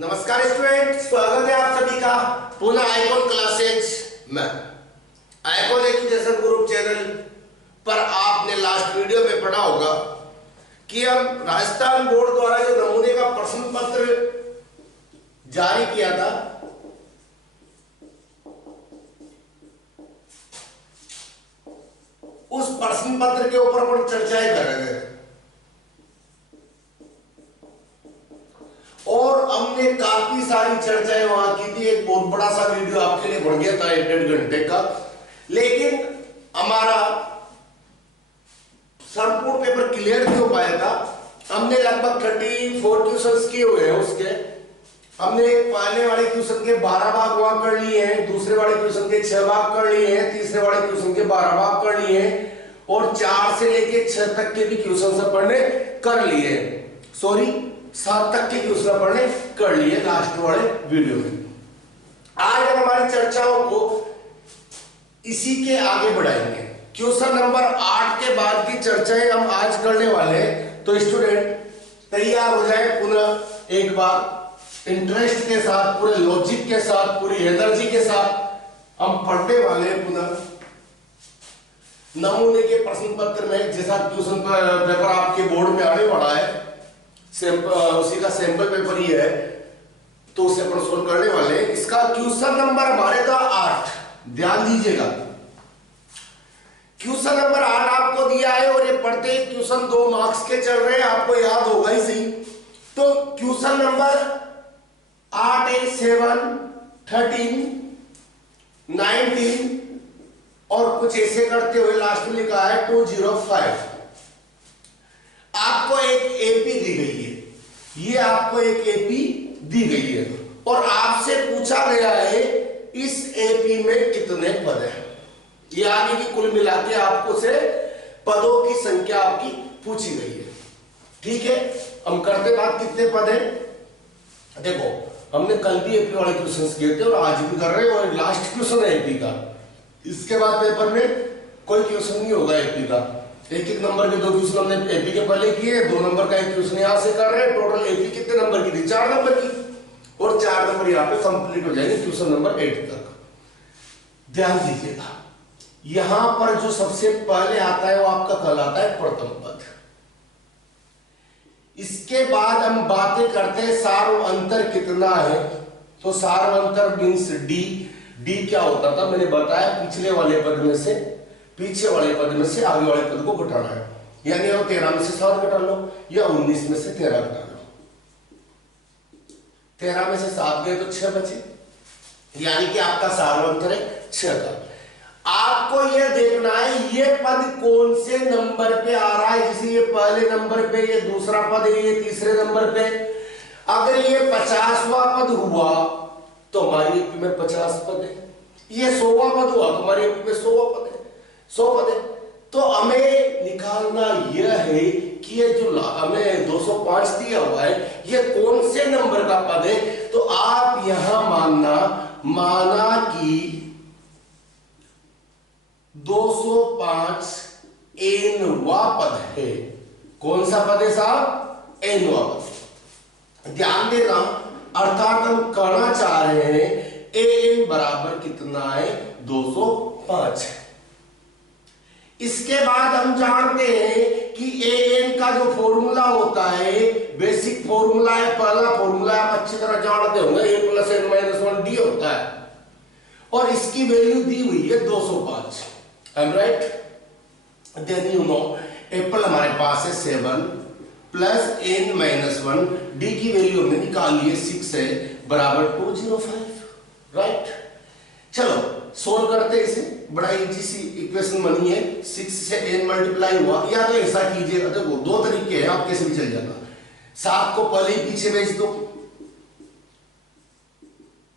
नमस्कार स्टूडेंट, स्वागत है आप सभी का पुनः आइकॉन क्लासेज में। आइकॉन एजुकेशन ग्रुप चैनल पर आपने लास्ट वीडियो में पढ़ा होगा कि हम राजस्थान बोर्ड द्वारा जो नमूने का प्रश्न पत्र जारी किया था, उस प्रश्न पत्र के ऊपर अपन चर्चाएं कर रहे थे और हमने काफी सारी चर्चाएं वहां की थी। एक बहुत बड़ा सा वीडियो आपके लिए बन गया था 1.5 घंटे का, लेकिन हमारा संपूर्ण पेपर क्लियर नहीं हो पाया था। हमने लगभग 34 क्वेश्चंस किए हुए हैं उसके। हमने पहले वाले क्वेश्चन के 12 भाग वहां कर लिए हैं, दूसरे वाले क्वेश्चन के 6 भाग कर लिए हैं, तीसरे वाले क्वेश्चन के 12 भाग कर लिए हैं और 4 से लेके 6 तक के भी क्वेश्चन पढ़ने कर लिए, सॉरी 7 तक के क्वेश्चन पढ़ने कर लिए लास्ट वाले वीडियो में। आज हम हमारी चर्चाओं को इसी के आगे बढ़ाएंगे। क्वेश्चन नंबर 8 के बाद की चर्चाएं हम आज करने वाले हैं, तो स्टूडेंट तैयार हो जाए पुनः एक बार इंटरेस्ट के साथ, पूरे लॉजिक के साथ, पूरी एनर्जी के साथ हम पढ़ने वाले हैं पुनः नमूने के प्रश्न पत्र में। जैसा क्वेश्चन पेपर आपके बोर्ड में आने वाला है, उसी का सैंपल पेपर ही है, तो उसे अपन सोल्व करने वाले हैं। इसका क्वेश्चन नंबर हमारे का 8, ध्यान दीजिएगा। क्वेश्चन नंबर 8 आपको दिया है और ये पढ़ते ही क्वेश्चन 2 मार्क्स के चल रहे हैं, आपको याद होगा ही सही। तो क्वेश्चन नंबर 8 है 7, 13, 19 और कुछ ऐसे करते हुए लास्ट में लिखा है 205। आपको एक एपी दी गई है, ये आपको एक एपी दी गई है और आपसे पूछा गया है इस एपी में कितने पद हैं। ये आगे की कुल मिला के आपको से पदों की संख्या आपकी पूछी गई है। ठीक है, हम करते बात कितने पद हैं। देखो, हमने कल भी एपी वाले क्वेश्चन किए थे और आज भी कर रहे हैं और लास्ट क्वेश्चन है एपी का। इसके बाद पेपर में कोई क्वेश्चन नहीं होगा एपी का। एक एक नंबर के 2 क्वेश्चन हमने एपी के पहले किए, 2 नंबर का एक क्वेश्चन यहां से कर रहे हैं। टोटल एपी कितने नंबर की थी? 4 नंबर की, और 4 नंबर यहां पे कंप्लीट हो जाएंगे क्वेश्चन नंबर 8 तक। ध्यान दीजिएगा, यहां पर जो सबसे पहले आता है वो आपका कहलाता है प्रथम पद। इसके बाद हम बातें करते हैं सार्व अंतर कितना है। तो सार्व अंतर मींस डी क्या होता था मैंने बताया, पिछले वाले पद में से पीछे वाले पद में से आगे वाले पद को घटाना है। यानी 13 में से 7 घटा लो या 19 में से 13 घटा लो। 13 में से 7 गए तो 6 बचे, यानी कि आपका सार्वंतर है 6 का। आपको यह देखना है ये पद कौन से नंबर पे आ रहा है। जैसे ये पहले नंबर पे, ये दूसरा पद है, ये तीसरे नंबर पे। अगर ये 50वां पद हुआ तो हमारी एपी में 50 पद है। ये 100वां पद हुआ तो हमारी एपी में 100वां पद है, 100 पद है। तो हमें निकालना यह है कि ये जो हमें 205 दिया हुआ है ये कौन से नंबर का पद है। तो आप यहां माना कि 205 एनवा पद है। कौन सा पद है साहब? एनवा पद। ध्यान देना, अर्थात हम कहना चाह रहे हैं एन बराबर कितना है? 205 है। इसके बाद हम जानते हैं कि एन का जो फॉर्मूला होता है, बेसिक फॉर्मूला है, पहला फॉर्मूला आप अच्छी तरह जानते होंगे, a + n - 1 d होता है और इसकी वैल्यू दी हुई है 205। I am right? Then you know apple हमारे पास है 7 + n - 1, d की वैल्यू हमने निकाल ली है 6 है, बराबर 205। राइट, चलो सोल्व करते हैं इसे। बड़ा इजी सी इक्वेशन बनी है। 6 से n मल्टीप्लाई हुआ, या तो ऐसा कीजिएगा, देखो 2 तरीके हैं, आप कैसे भी चल जाना। 7 को पहले ही पीछे भेज दो,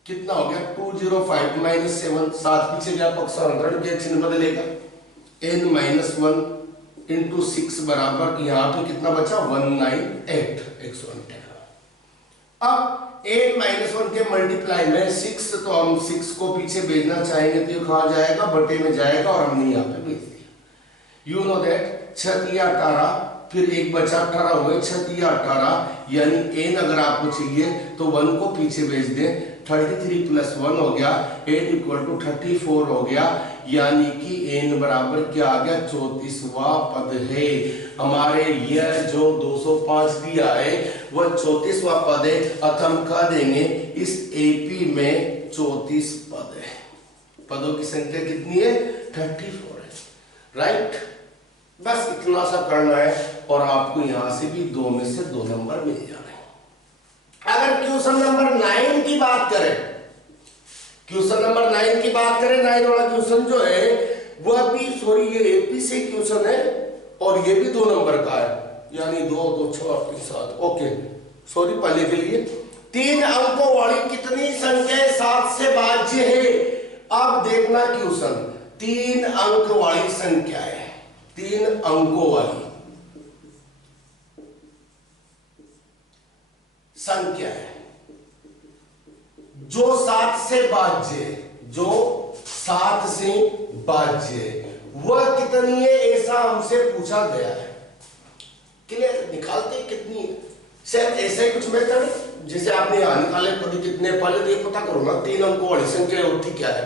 कितना हो गया? 205 - 7, 7 पीछे गया, पक्षांतरण के चिन्ह बदलेगा। n - 1 × 6 बराबर यहां पे कितना बचा? 198, 110। अब n - 1 के मल्टीप्लाई में 6, तो हम 6 को पीछे भेजना चाहेंगे तो ये कहां जाएगा? बटे में जाएगा और हमने यहां पे भेज दिया। यू नो दैट 6 × 18 फिर एक बचा 18 हुए 6 18, यानी n अगर आपको चाहिए तो 1 को पीछे भेज दें, 33 + 1 हो गया, n = 34 हो गया, यानी कि n बराबर क्या आ गया 34वां पद है। हमारे यह जो 205 दिया है वह 34वां पद है, अतः हम कह देंगे इस एपी में 34 पद है। पदों की संख्या कितनी है 34 है, राइट। बस इतना सा करना है और आपको यहां से भी 2 में से 2 नंबर मिल जाने। अगर क्वेश्चन नंबर 9 की बात करें, क्वेश्चन नंबर 9 की बात करें, 9 वाला क्वेश्चन जो है वह भी सॉरी ये एपी से क्वेश्चन है और ये भी 2 नंबर का है, यानी 2 2 6 3 7। ओके सॉरी, पहले के लिए 3 अंकों वाली कितनी संख्या 7 से भाज्य है। अब देखना क्वेश्चन 3 अंक वाली संख्या है, 3 अंकों वाली संख्या है जो 7 से भाज्य, जो 7 से भाज्य वह कितनी है ऐसा हमसे पूछा गया है। क्लियर, निकालते कितनी है, शायद ऐसा ही कुछ मेथड जैसे आपने यहां निकाले पद कितने, पहले तो ये पता करो ना 3 अंकों वाली संख्या होती क्या है।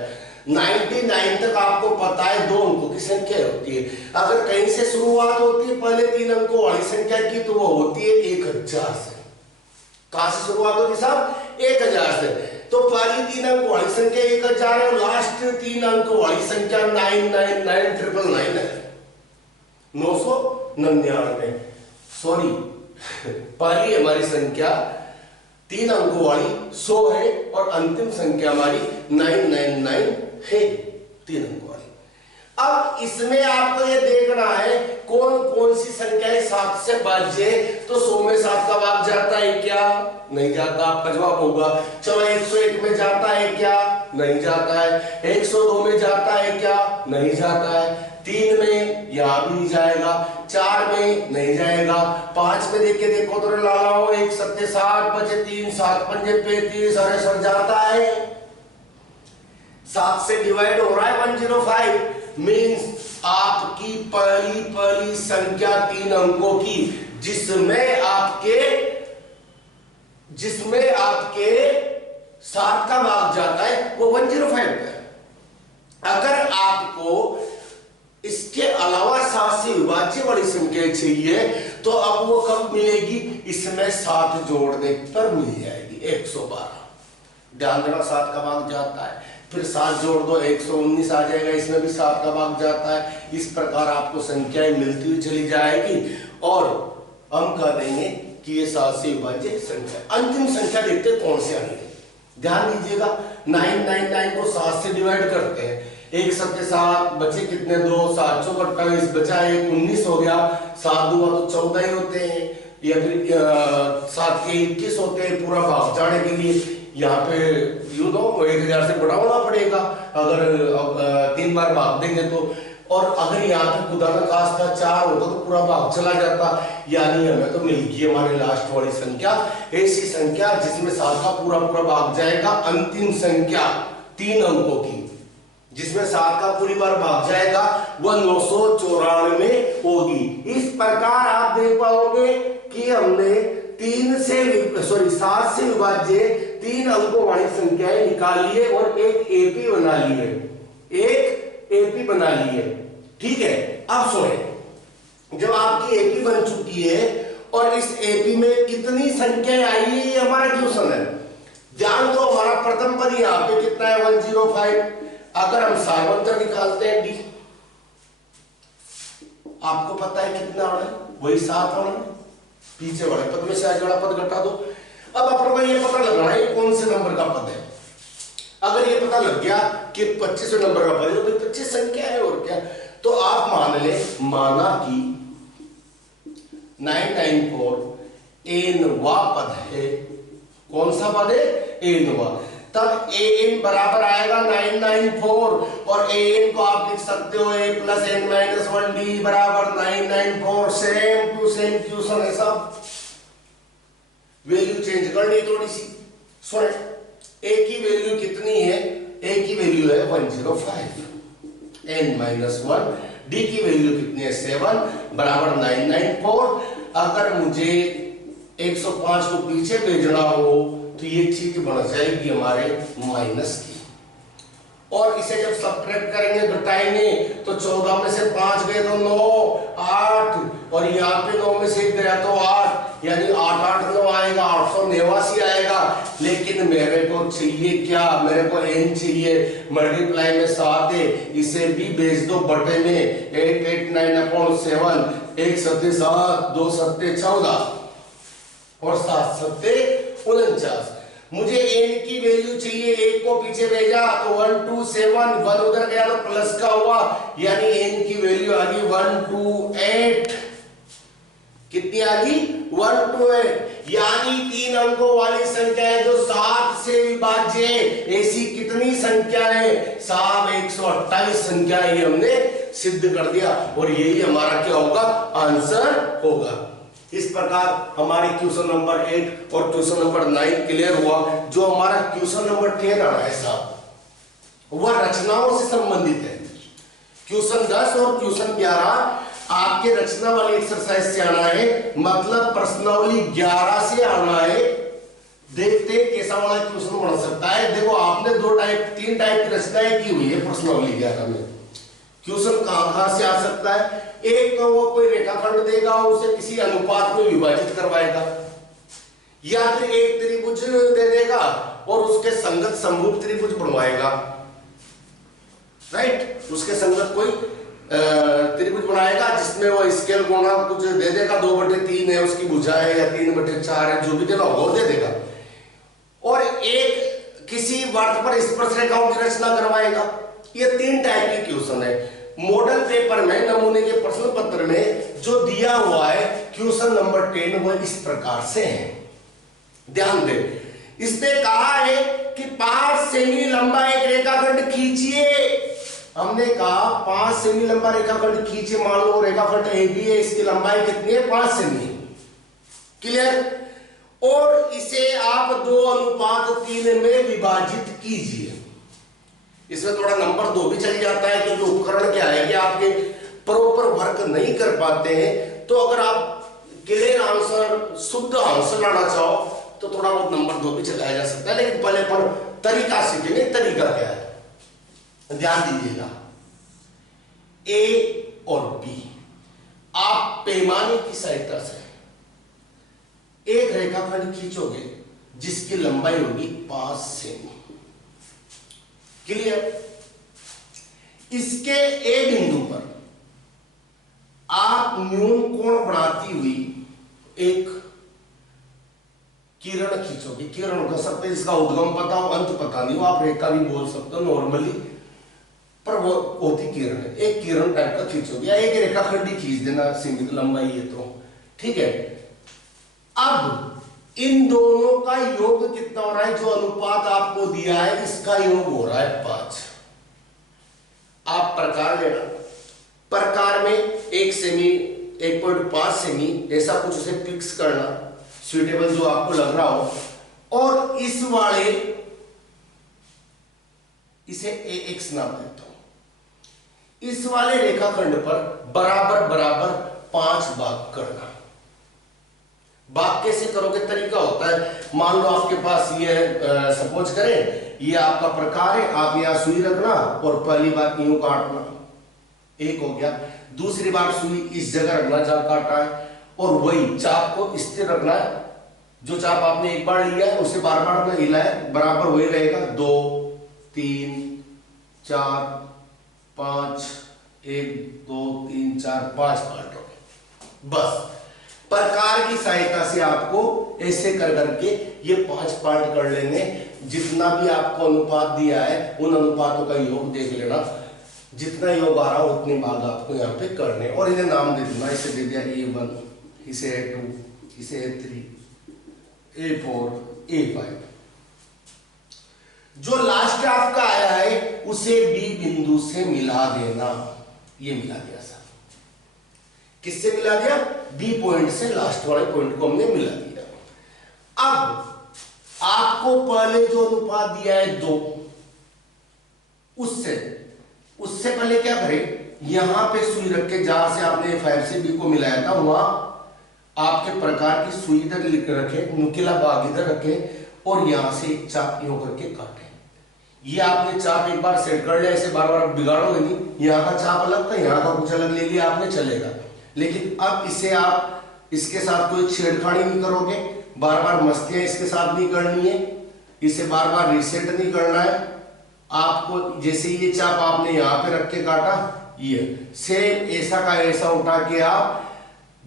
99 तक आपको पता है 2 अंकों की संख्या होती है। अगर कहीं से शुरुआत होती है पहले 3 अंकों वाली संख्या की तो वो होती है 1000 से। कहां से शुरुआत होगी साहब 1000 से। तो पहली 3 अंक वाली संख्या 1000 है और लास्ट 3 अंक वाली संख्या 999999 है, 999। सॉरी पहली हमारी संख्या 3 अंकों वाली 100 है और अंतिम संख्या हमारी 999 है, 3 अंकों वाली। अब इसमें आपको ये देखना है कौन कौन सी संख्या है 7 से भाज्य है। तो 100 में 7 का भाग जाता है क्या, नहीं जाता, आपका जवाब होगा। चलो 101 में जाता है क्या, नहीं जाता है। 102 में जाता है क्या, नहीं जाता है। 3 में यहां भी नहीं जाएगा, 4 में नहीं जाएगा, 5 में देखे देखो तो लाला हो 1 7 7 बचे 3 7 5 35, अरे सर जाता है। 7 से डिवाइड हो रहा है 105, मीन्स आपकी पहली संख्या 3 अंकों की जिसमें आपके 7 का भाग जाता है वो 105 है। अगर आपको इसके अलावा 7 से विभाज्य वाली संख्या चाहिए तो अब वो कब मिलेगी, इसमें 7 जोड़ने पर मिल जाएगी 112। ध्यान देना 7 का भाग जाता है, फिर 7 जोड़ दो 119 आ जाएगा, इसमें भी 7 का भाग जाता है। इस प्रकार आपको संख्याएं मिलती हुई चली जाएगी और हम कह देंगे कि ये 7 से विभाज्य संख्या। अंतिम संख्या देखते कौन सी आनी है, ध्यान दीजिएगा। 999 को 7 से डिवाइड करते हैं, 1 7 7 बचे कितने 2, 7 चौक 28 बचा 1 19 हो गया, 7 2 तो 14 ही होते हैं, या फिर 7 के 21 होते हैं पूरा भाग जाने के लिए। यहाँ पे यू नो 1000 से बढ़ाना पड़ेगा अगर 3 बार भाग देंगे तो। और अगर यहाँ पे खुदा ना खास्ता 4 होता तो पूरा भाग चला जाता, यानी हमें तो मिल गई हमारी लास्ट वाली संख्या, ऐसी संख्या जिसमें 7 का पूरा भाग जाएगा। अंतिम संख्या 3 अंकों की जिसमें 7 का पूरी बार भाग जाएगा वह 994 होगी। इस प्रकार आप देख पाओगे कि हमने 7 से विभाज्य 3 अंकों वाली संख्याएं निकाली है और एक एपी बना ली है, एक एपी बना ली है। ठीक है, अब सुने, जब आपकी एपी बन चुकी है और इस एपी में कितनी संख्याएं आई है ये हमारा क्वेश्चन है। ध्यान दो, हमारा प्रथम पद यहाँ पे कितना है 105। अगर हम सार्वंतर निकालते हैं डी, आपको पता है कितना होना है, वही 7 होना है। पीछे वाले पद में से आगे वाला पद घटा दो। अब अपन को ये पता लगाना है कौन से नंबर का पद है। अगर ये पता लग गया कि 25वें नंबर का पद है तो 25 संख्या है और क्या, तो आप माना कि 994 एनवा पद है। कौन सा पद है, एनवा। तब an बराबर आएगा 994 और an को आप लिख सकते हो a + n - 1d बराबर 994। सेम टू सेम क्वेश्चन है सब, वैल्यू चेंज करनी थोड़ी सी। सुने, a की वैल्यू कितनी है, a की वैल्यू है 105, n - 1 डी की वैल्यू कितनी है 7 बराबर 994। अगर मुझे 105 को पीछे भेजना हो तो ये चीज बढ़ जाएगी हमारे माइनस की, और इसे जब सब्ट्रैक्ट करेंगे घटाएंगे तो 14 में से 5 गए तो 9 8, और यहाँ पे 9 में से 1 गया तो 8, यानी 8 8 9 आएगा 889 आएगा। लेकिन मेरे को चाहिए क्या, मेरे को n चाहिए, मल्टीप्लाई में 7 है, इसे भी भेज दो बटे में 889/7, 1 7 7 2 7 14 और 7 7 49। मुझे n की वैल्यू चाहिए, 1 को पीछे भेजा तो 127, 1 उधर गया तो प्लस का हुआ, यानी n की वैल्यू आ गई 128। कितनी आ गई 128, यानी 3 अंकों वाली संख्या है जो 7 से विभाज्य है। ऐसी कितनी संख्या है साहब 128 संख्या, ये हमने सिद्ध कर दिया, और यही हमारा क्या होगा आंसर होगा। इस प्रकार हमारी क्वेश्चन नंबर 8 और क्वेश्चन नंबर 9 क्लियर हुआ। जो हमारा क्वेश्चन नंबर 10 आ रहा है साहब वह रचनाओं से संबंधित है। क्वेश्चन 10 और क्वेश्चन 11 आपके रचना वाली एक्सरसाइज से आना है, मतलब प्रश्नावली 11 से आना है। देखते हैं कैसा वाला क्वेश्चन बन सकता है। देखो आपने 3 टाइप की रचनाएं की हुई है प्रश्नावली 11 में। क्वेश्चन कहां से आ सकता है, एक तो वो कोई रेखाखंड देगा, उसे किसी अनुपात में विभाजित करवाएगा, या फिर एक त्रिभुज दे देगा और उसके संगत समभुज त्रिभुज बनवाएगा, राइट। उसके संगत कोई त्रिभुज बनाएगा जिसमें वो स्केल गुणा कुछ दे देगा, 2/3 है उसकी भुजा है, या 3/4 है, जो भी देगा वो दे देगा। और एक किसी वर्त पर स्पर्श रेखाओं की रचना करवाएगा। ये 3 टाइप के क्वेश्चन है। मॉडल पेपर में नमूने के प्रश्न पत्र में जो दिया हुआ है क्वेश्चन नंबर 10 वो इस प्रकार से है, ध्यान दें। इसमें कहा है कि 5 सेमी लंबा एक रेखाखंड खींचिए। हमने कहा 5 सेमी लंबा रेखाखंड खींचिए। मान लो रेखाखंड ए बी है, इसकी लंबाई कितनी है 5 सेमी, क्लियर। और इसे आप 2:3 में विभाजित कीजिए। इसमें थोड़ा नंबर 2 भी चल जाता है क्योंकि उपकरण क्या है कि आपके प्रॉपर वर्क नहीं कर पाते हैं। तो अगर आप क्लियर आंसर शुद्ध आंसर लाना चाहो तो थोड़ा बहुत नंबर 2 भी चलाया जा सकता है, लेकिन पहले पर तरीका सीखेंगे। तरीका क्या है ध्यान दीजिएगा। ए और बी आप पैमाने की सहायता से एक रेखाखंड खींचोगे जिसकी लंबाई होगी 5 सेमी, क्लियर। इसके ए बिंदु पर आप न्यून कोण बनाती हुई एक किरण खींचोगे। किरण कह सकते हैं, इसका उद्गम पता हो अंत पता नहीं हो, आप रेखा भी बोल सकते हो नॉर्मली, पर वो होती किरण है। एक किरण टाइप का खींचोगे या एक रेखाखंड ही खींच देना, सीमित लंबाई है तो ठीक है। अब इन दोनों का योग कितना हो रहा है, जो अनुपात आपको दिया है इसका योग हो रहा है 5। आप प्रकार लेना, प्रकार में 1 सेमी 1.5 सेमी ऐसा कुछ उसे फिक्स करना, सुइटेबल जो आपको लग रहा हो, और इस वाले इसे AX नाम देता हूं। इस वाले रेखाखंड पर बराबर बराबर 5 भाग करना। बात कैसे करोगे, तरीका होता है। मान लो आपके पास ये सपोज करें ये आपका प्रकार है, आप यहां सुई रखना और पहली बार यूं काटना, एक हो गया। दूसरी बार सुई इस जगह रखना जहां काटा है, और वही चाप को स्थिर रखना है। जो चाप आपने एक बार लिया है उसे बार बार हिला है, बराबर वही रहेगा। 2 3 4 5 1 2 3 4 5 पार्ट हो गए। बस प्रकार की सहायता से आपको ऐसे कर करके ये 5 पार्ट कर लेंगे। जितना भी आपको अनुपात दिया है उन अनुपातों का योग देख लेना, जितना योग आ रहा हो उतने भाग आपको यहाँ पे करने, और इन्हें नाम दे देना। इसे दे दिया A1, इसे A2, इसे A3, A4, A5। जो लास्ट आपका आया है उसे B बिंदु से मिला देना। ये मिला दिया सर, किससे मिला दिया, B पॉइंट से लास्ट वाले पॉइंट को हमने मिला दिया। अब आपको पहले जो अनुपात दिया है 2, उससे पहले क्या करें, यहां पे सुई रख के, जहां से आपने 5 से बी को मिलाया था वहां आपके प्रकार की सुई इधर लिख रखे, नुकीला भाग इधर रखे और यहां से एक चाप यूं करके काटे। ये आपने चाप एक बार सेट कर लिया, ऐसे बार बार बिगाड़ोगे नहीं। यहाँ का चाप अलग था, यहाँ का कुछ अलग ले लिया आपने, चलेगा। लेकिन अब इसे आप इसके साथ कोई छेड़खानी नहीं करोगे, बार बार मस्तियां इसके साथ नहीं करनी है, इसे बार बार रिसेट नहीं करना है आपको। जैसे ये चाप आपने यहाँ पे रख के काटा, ये सेम ऐसा का ऐसा उठा के आप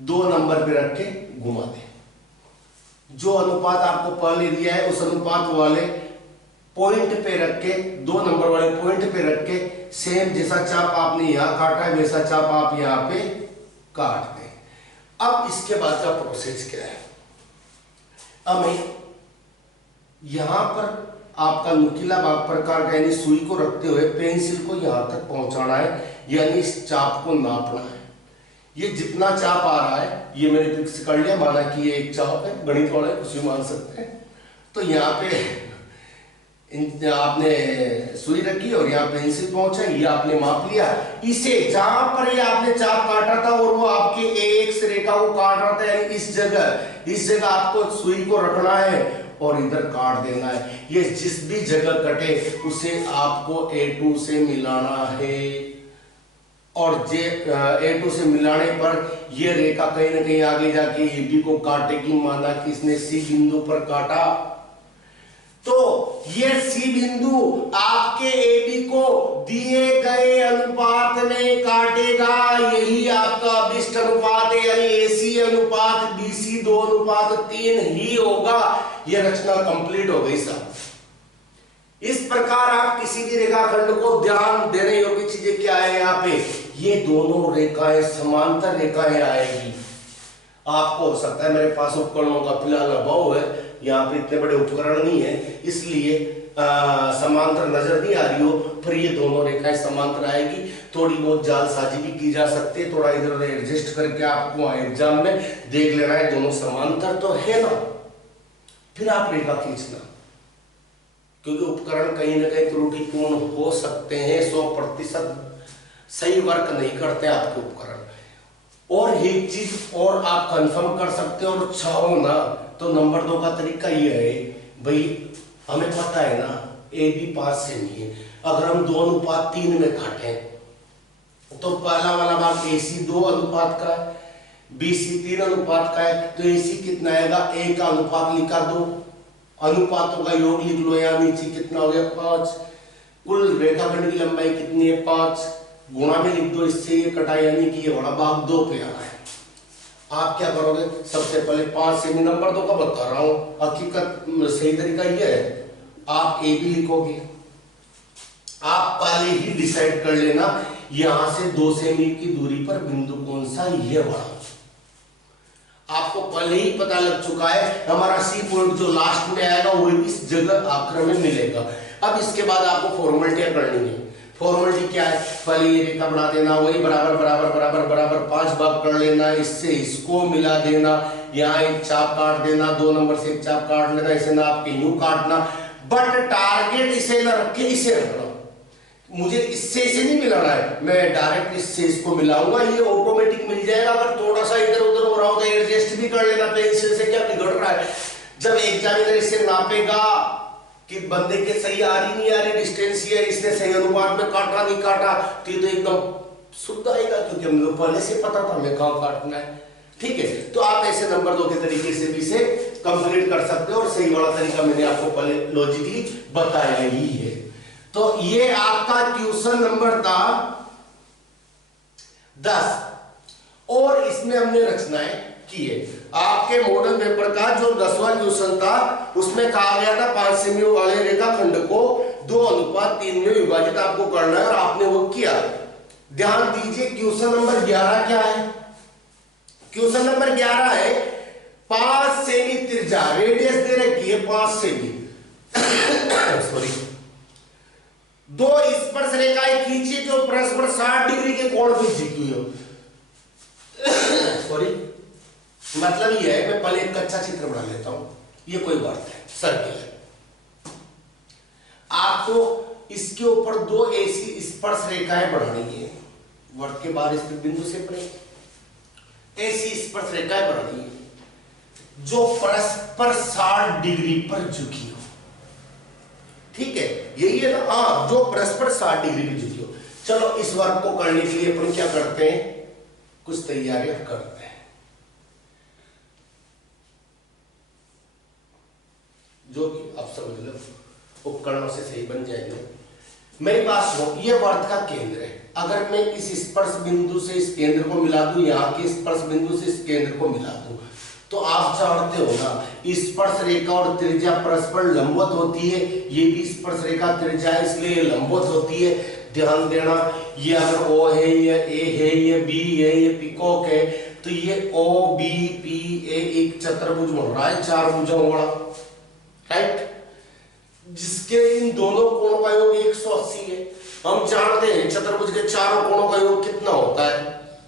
2 नंबर पे रख के घुमा दे। जो अनुपात आपको पहले दिया है उस अनुपात वाले पॉइंट पे रख के, 2 नंबर वाले पॉइंट पे रख के सेम जैसा चाप आपने यहां काटा है वैसा चाप आप यहां पे काट दें। अब इसके बाद का प्रोसेस क्या है, हमें यहां पर आपका नुकीला भाग प्रकार का यानी सुई को रखते हुए पेंसिल को यहां तक पहुंचाना है, यानी इस चाप को नापना है। ये जितना चाप आ रहा है ये मैंने फिक्स कर लिया, माना कि ये एक चाप है, गणित वाले कुछ भी मान सकते हैं। तो यहाँ पे आपने सुई रखी और यहाँ पेंसिल पहुंचा, ये आपने माप लिया। इसे जहां पर ये आपने चाप काटा था और वो आपके एक्स रेखा को काट रहा था, यानी इस जगह आपको सुई को रखना है और इधर काट देना है। ये जिस भी जगह कटे उसे आपको A2 से मिलाना है और A2 से मिलाने पर यह रेखा कहीं ना कहीं आगे जाके AB को काटेगी। माना कि इसने C बिंदु पर काटा तो ये C बिंदु आपके AB को दिए गए अनुपात में काटेगा। यही आपका अभिष्ट अनुपात है, यानी AC अनुपात BC 2:3 ही होगा। यह रचना कंप्लीट हो गई साहब। इस प्रकार आप किसी भी रेखाखंड को, ध्यान देने योग्य चीजें क्या है यहाँ पे, ये दोनों रेखाएं समांतर रेखाएं आएगी। आपको हो सकता है मेरे पास उपकरणों का फिलहाल अभाव है, यहाँ पे इतने बड़े उपकरण नहीं है, इसलिए समांतर नजर नहीं आ रही हो, पर ये दोनों रेखाएं समांतर आएगी। थोड़ी बहुत जालसाजी भी की जा सकती है, थोड़ा इधर उधर एडजस्ट करके आपको एग्जाम में देख लेना है दोनों समांतर तो है ना, फिर आप रेखा खींचना। क्योंकि उपकरण कहीं ना कहीं त्रुटिपूर्ण हो सकते हैं, 100% सही वर्क नहीं करते आपके उपकरण। और एक चीज और आप कंफर्म कर सकते हो और चाहो ना तो नंबर 2 का तरीका ये है, भाई हमें पता है ना AB 5 से नहीं है, अगर हम 2:3 में काटें तो पहला वाला भाग AC 2 अनुपात का है, BC 3 अनुपात का है, तो AC कितना आएगा, A का अनुपात लिखा दो, अनुपातों का योग लिख लो, यहाँ नीचे कितना हो गया 5, कुल रेखाखंड की लंबाई कितनी है 5, गुणा में लिख दो, इससे ये कटा, यानी कि ये बड़ा भाग 2 पे आना है। आप क्या करोगे, सबसे पहले 5 से मैं नंबर 2 का बता रहा हूं, हकीकत सही तरीका ये है, आप AB लिखोगे। आप पहले ही डिसाइड कर लेना यहां से 2 सेमी की दूरी पर बिंदु कौन सा, ये वाला। आपको पहले ही पता लग चुका है हमारा C पॉइंट जो लास्ट में आएगा वो इस जगह आक्रम में मिलेगा। अब इसके बाद आपको फॉर्मेलिटियां करनी है। फॉर्मेलिटी क्या है, पहले ये रेखा बना देना, वही बराबर बराबर बराबर बराबर 5 भाग कर लेना, इससे इसको मिला देना, यहाँ एक चाप काट देना, 2 नंबर से एक चाप काट लेना, इसे ना आपके यूं काटना, बट टारगेट इसे ना रख के इसे रखना। मुझे इससे इसे नहीं मिलाना है, मैं डायरेक्ट इससे इसको मिलाऊंगा, ये ऑटोमेटिक मिल जाएगा। अगर थोड़ा सा इधर उधर हो रहा हो तो एडजस्ट भी कर लेना पेंसिल से, क्या बिगड़ रहा है। जब एग्जामिनर इसे नापेगा कि बंदे के सही आ रही नहीं आ रही डिस्टेंस, ये इसने सही अनुपात में काटा नहीं काटा, तो ये तो एकदम शुद्ध आएगा, क्योंकि हम लोग पहले से पता था हमें कहाँ काटना है। ठीक है, तो आप ऐसे नंबर 2 के तरीके से भी इसे कंप्लीट कर सकते हो, और सही वाला तरीका मैंने आपको पहले लॉजिकली बताया ही है। तो ये आपका क्वेश्चन नंबर था 10, और इसमें हमने रचनाएं की है। आपके मॉडल पेपर का जो 10वां क्वेश्चन था उसमें कहा गया था 5 सेमी वाले रेखाखंड को 2:3 में विभाजित आपको करना है, और आपने वो किया। ध्यान दीजिए क्वेश्चन नंबर 11 क्या है, क्वेश्चन नंबर 11 है 5 सेमी त्रिज्या, रेडियस दे रखी है 5 सेमी सॉरी, 2 स्पर्श रेखाएं खींची जो परस्पर 60 डिग्री के कोण पे झुकी हुई हो। सॉरी, मतलब ये है, मैं पहले एक कच्चा चित्र बना लेता हूं, ये कोई बात है, सर्किल है। आपको इसके ऊपर 2 ऐसी स्पर्श रेखाएं बनानी है, वर्त के बाहर स्थित बिंदु से पढ़ेंगे। ऐसी स्पर्श रेखाएं बनानी है जो परस्पर 60 डिग्री पर झुकी हो। ठीक है, यही है ना, हाँ, जो परस्पर 60 डिग्री पर झुकी हो। चलो इस वर्क को करने के लिए अपन क्या करते हैं, कुछ तैयारियां करते हैं। जो कि आप समझ लो उपकरणों से सही बन जाएंगे। मेरे पास हो ये वर्त का केंद्र है। अगर मैं इस स्पर्श बिंदु से इस केंद्र को मिला दूं, यहाँ के स्पर्श बिंदु से इस केंद्र को मिला दूं, तो आप जानते हो ना स्पर्श रेखा और त्रिज्या परस्पर लंबवत होती है। ये भी स्पर्श रेखा त्रिज्या है, इसलिए लंबवत होती है। ध्यान देना, ये अगर O है, ये A है, ये B है, ये पिकॉक है, तो ये OBPA एक चतुर्भुज बन रहा है, 4 भुजाओं वाला, राइट, जिसके इन दोनों कोणों का योग 180 है। हम जानते हैं चतुर्भुज के चारों कोणों का योग कितना होता है,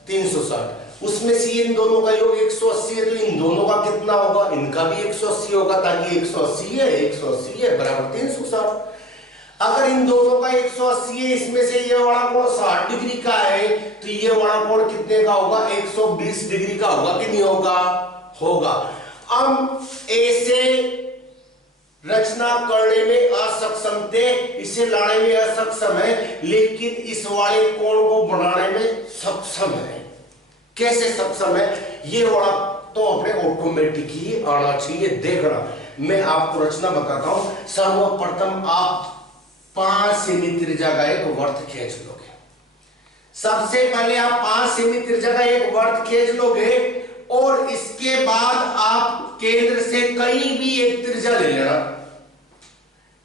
360। उसमें से इन दोनों का योग 180 है, तो इन दोनों का कितना होगा, इनका भी 180 होगा, ताकि 180 है बराबर 360। अगर इन दोनों का 180 है, इसमें से ये वाला कोण 60 डिग्री का है, तो ये वाला कोण कितने का होगा, 120 डिग्री का होगा कि नहीं होगा, होगा। हम ऐसे रचना करने में असक्षम थे, इसे लाने में असक्षम है, लेकिन इस वाले कोण को बनाने में सक्षम है। कैसे सक्षम है, ये वाला तो अपने ऑटोमेटिक ही आना चाहिए। देखना, मैं आपको रचना बताता हूं। सर्वप्रथम आप 5 सेमी त्रिज्या का एक वर्त खींच लोगे। सबसे पहले आप 5 सेमी त्रिज्या का एक वर्त खींच लोगे, और इसके बाद आप केंद्र से कहीं भी एक त्रिज्या ले लेना।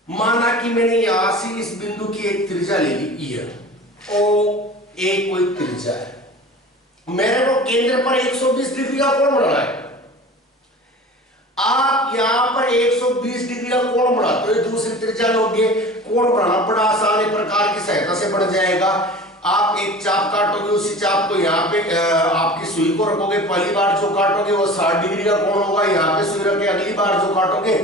माना कि मैंने यहां से इस बिंदु की एक त्रिज्या ले ली, ये OA कोई त्रिज्या है, मेरे को केंद्र पर 120 डिग्री का कोण बनाना है। आप यहां पर 120 डिग्री का कोण बनाते हो, दूसरी त्रिज्या लोगे, कोण बनाना बड़ा आसान है, प्रकार की सहायता से बढ़ जाएगा। आप एक चाप काटोगे, उसी चाप को यहाँ पे आपकी सुई को रखोगे, पहली बार जो काटोगे वो 60 डिग्री का कोण होगा, यहाँ पे सुई रख के अगली बार जो काटोगे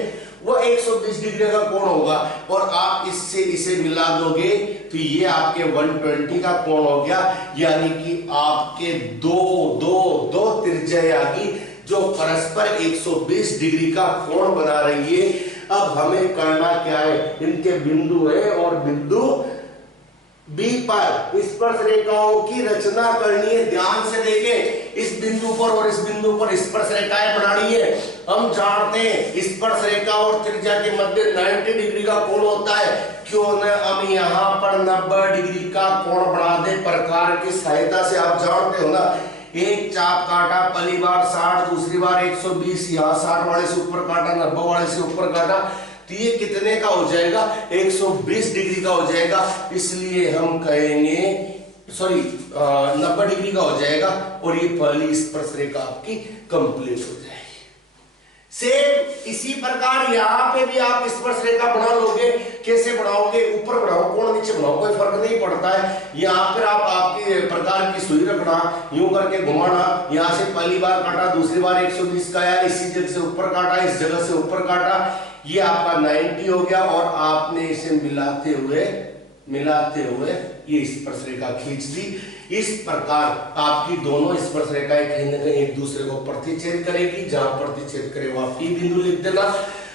वो 120 डिग्री का कोण होगा, और आप इससे इसे मिला दोगे तो ये आपके 120 का कोण हो गया। यानी कि आपके दो त्रिज्या आ गई जो परस्पर 120 डिग्री का कोण बना रही है। अब हमें करना क्या है, इनके बिंदु है और बिंदु B पर स्पर्श रेखाओं की रचना करनी है। ध्यान से देखें, इस बिंदु पर और इस बिंदु पर स्पर्श रेखाएं बनानी है। हम जानते हैं स्पर्श रेखा और त्रिज्या के मध्य 90 डिग्री का कोण होता है। क्यों न हम यहाँ पर 90 डिग्री का कोण बना दे प्रकार की सहायता से। आप जानते हो ना, एक चाप काटा, पहली बार 60, दूसरी बार 120, यहाँ 60 वाले से ऊपर काटा, 90 वाले से ऊपर काटा, तो ये कितने का हो जाएगा, 120 डिग्री का हो जाएगा। इसलिए हम कहेंगे 90 डिग्री का हो जाएगा, और ये पहली स्पर्श रेखा आपकी कंप्लीट हो जाएगी। सेम इसी प्रकार यहाँ पे भी आप स्पर्श रेखा बना लोगे। कैसे बनाओगे, ऊपर बनाओ कोण नीचे बनाओ, कोई फर्क नहीं पड़ता है। यहाँ पर आप आपके प्रकार की सुई रखना, यूं करके घुमाना, यहाँ से पहली बार काटा, दूसरी बार 120 का आया, इसी जगह से ऊपर काटा, इस जगह से ऊपर काटा, ये आपका 90 हो गया। और आपने इसे मिलाते हुए ये स्पर्श रेखा खींच दी। इस प्रकार आपकी दोनों स्पर्श रेखाएं कहीं न कहीं एक दूसरे को प्रतिच्छेद करेगी। जहां प्रतिच्छेद करे वहां P बिंदु लिख देना।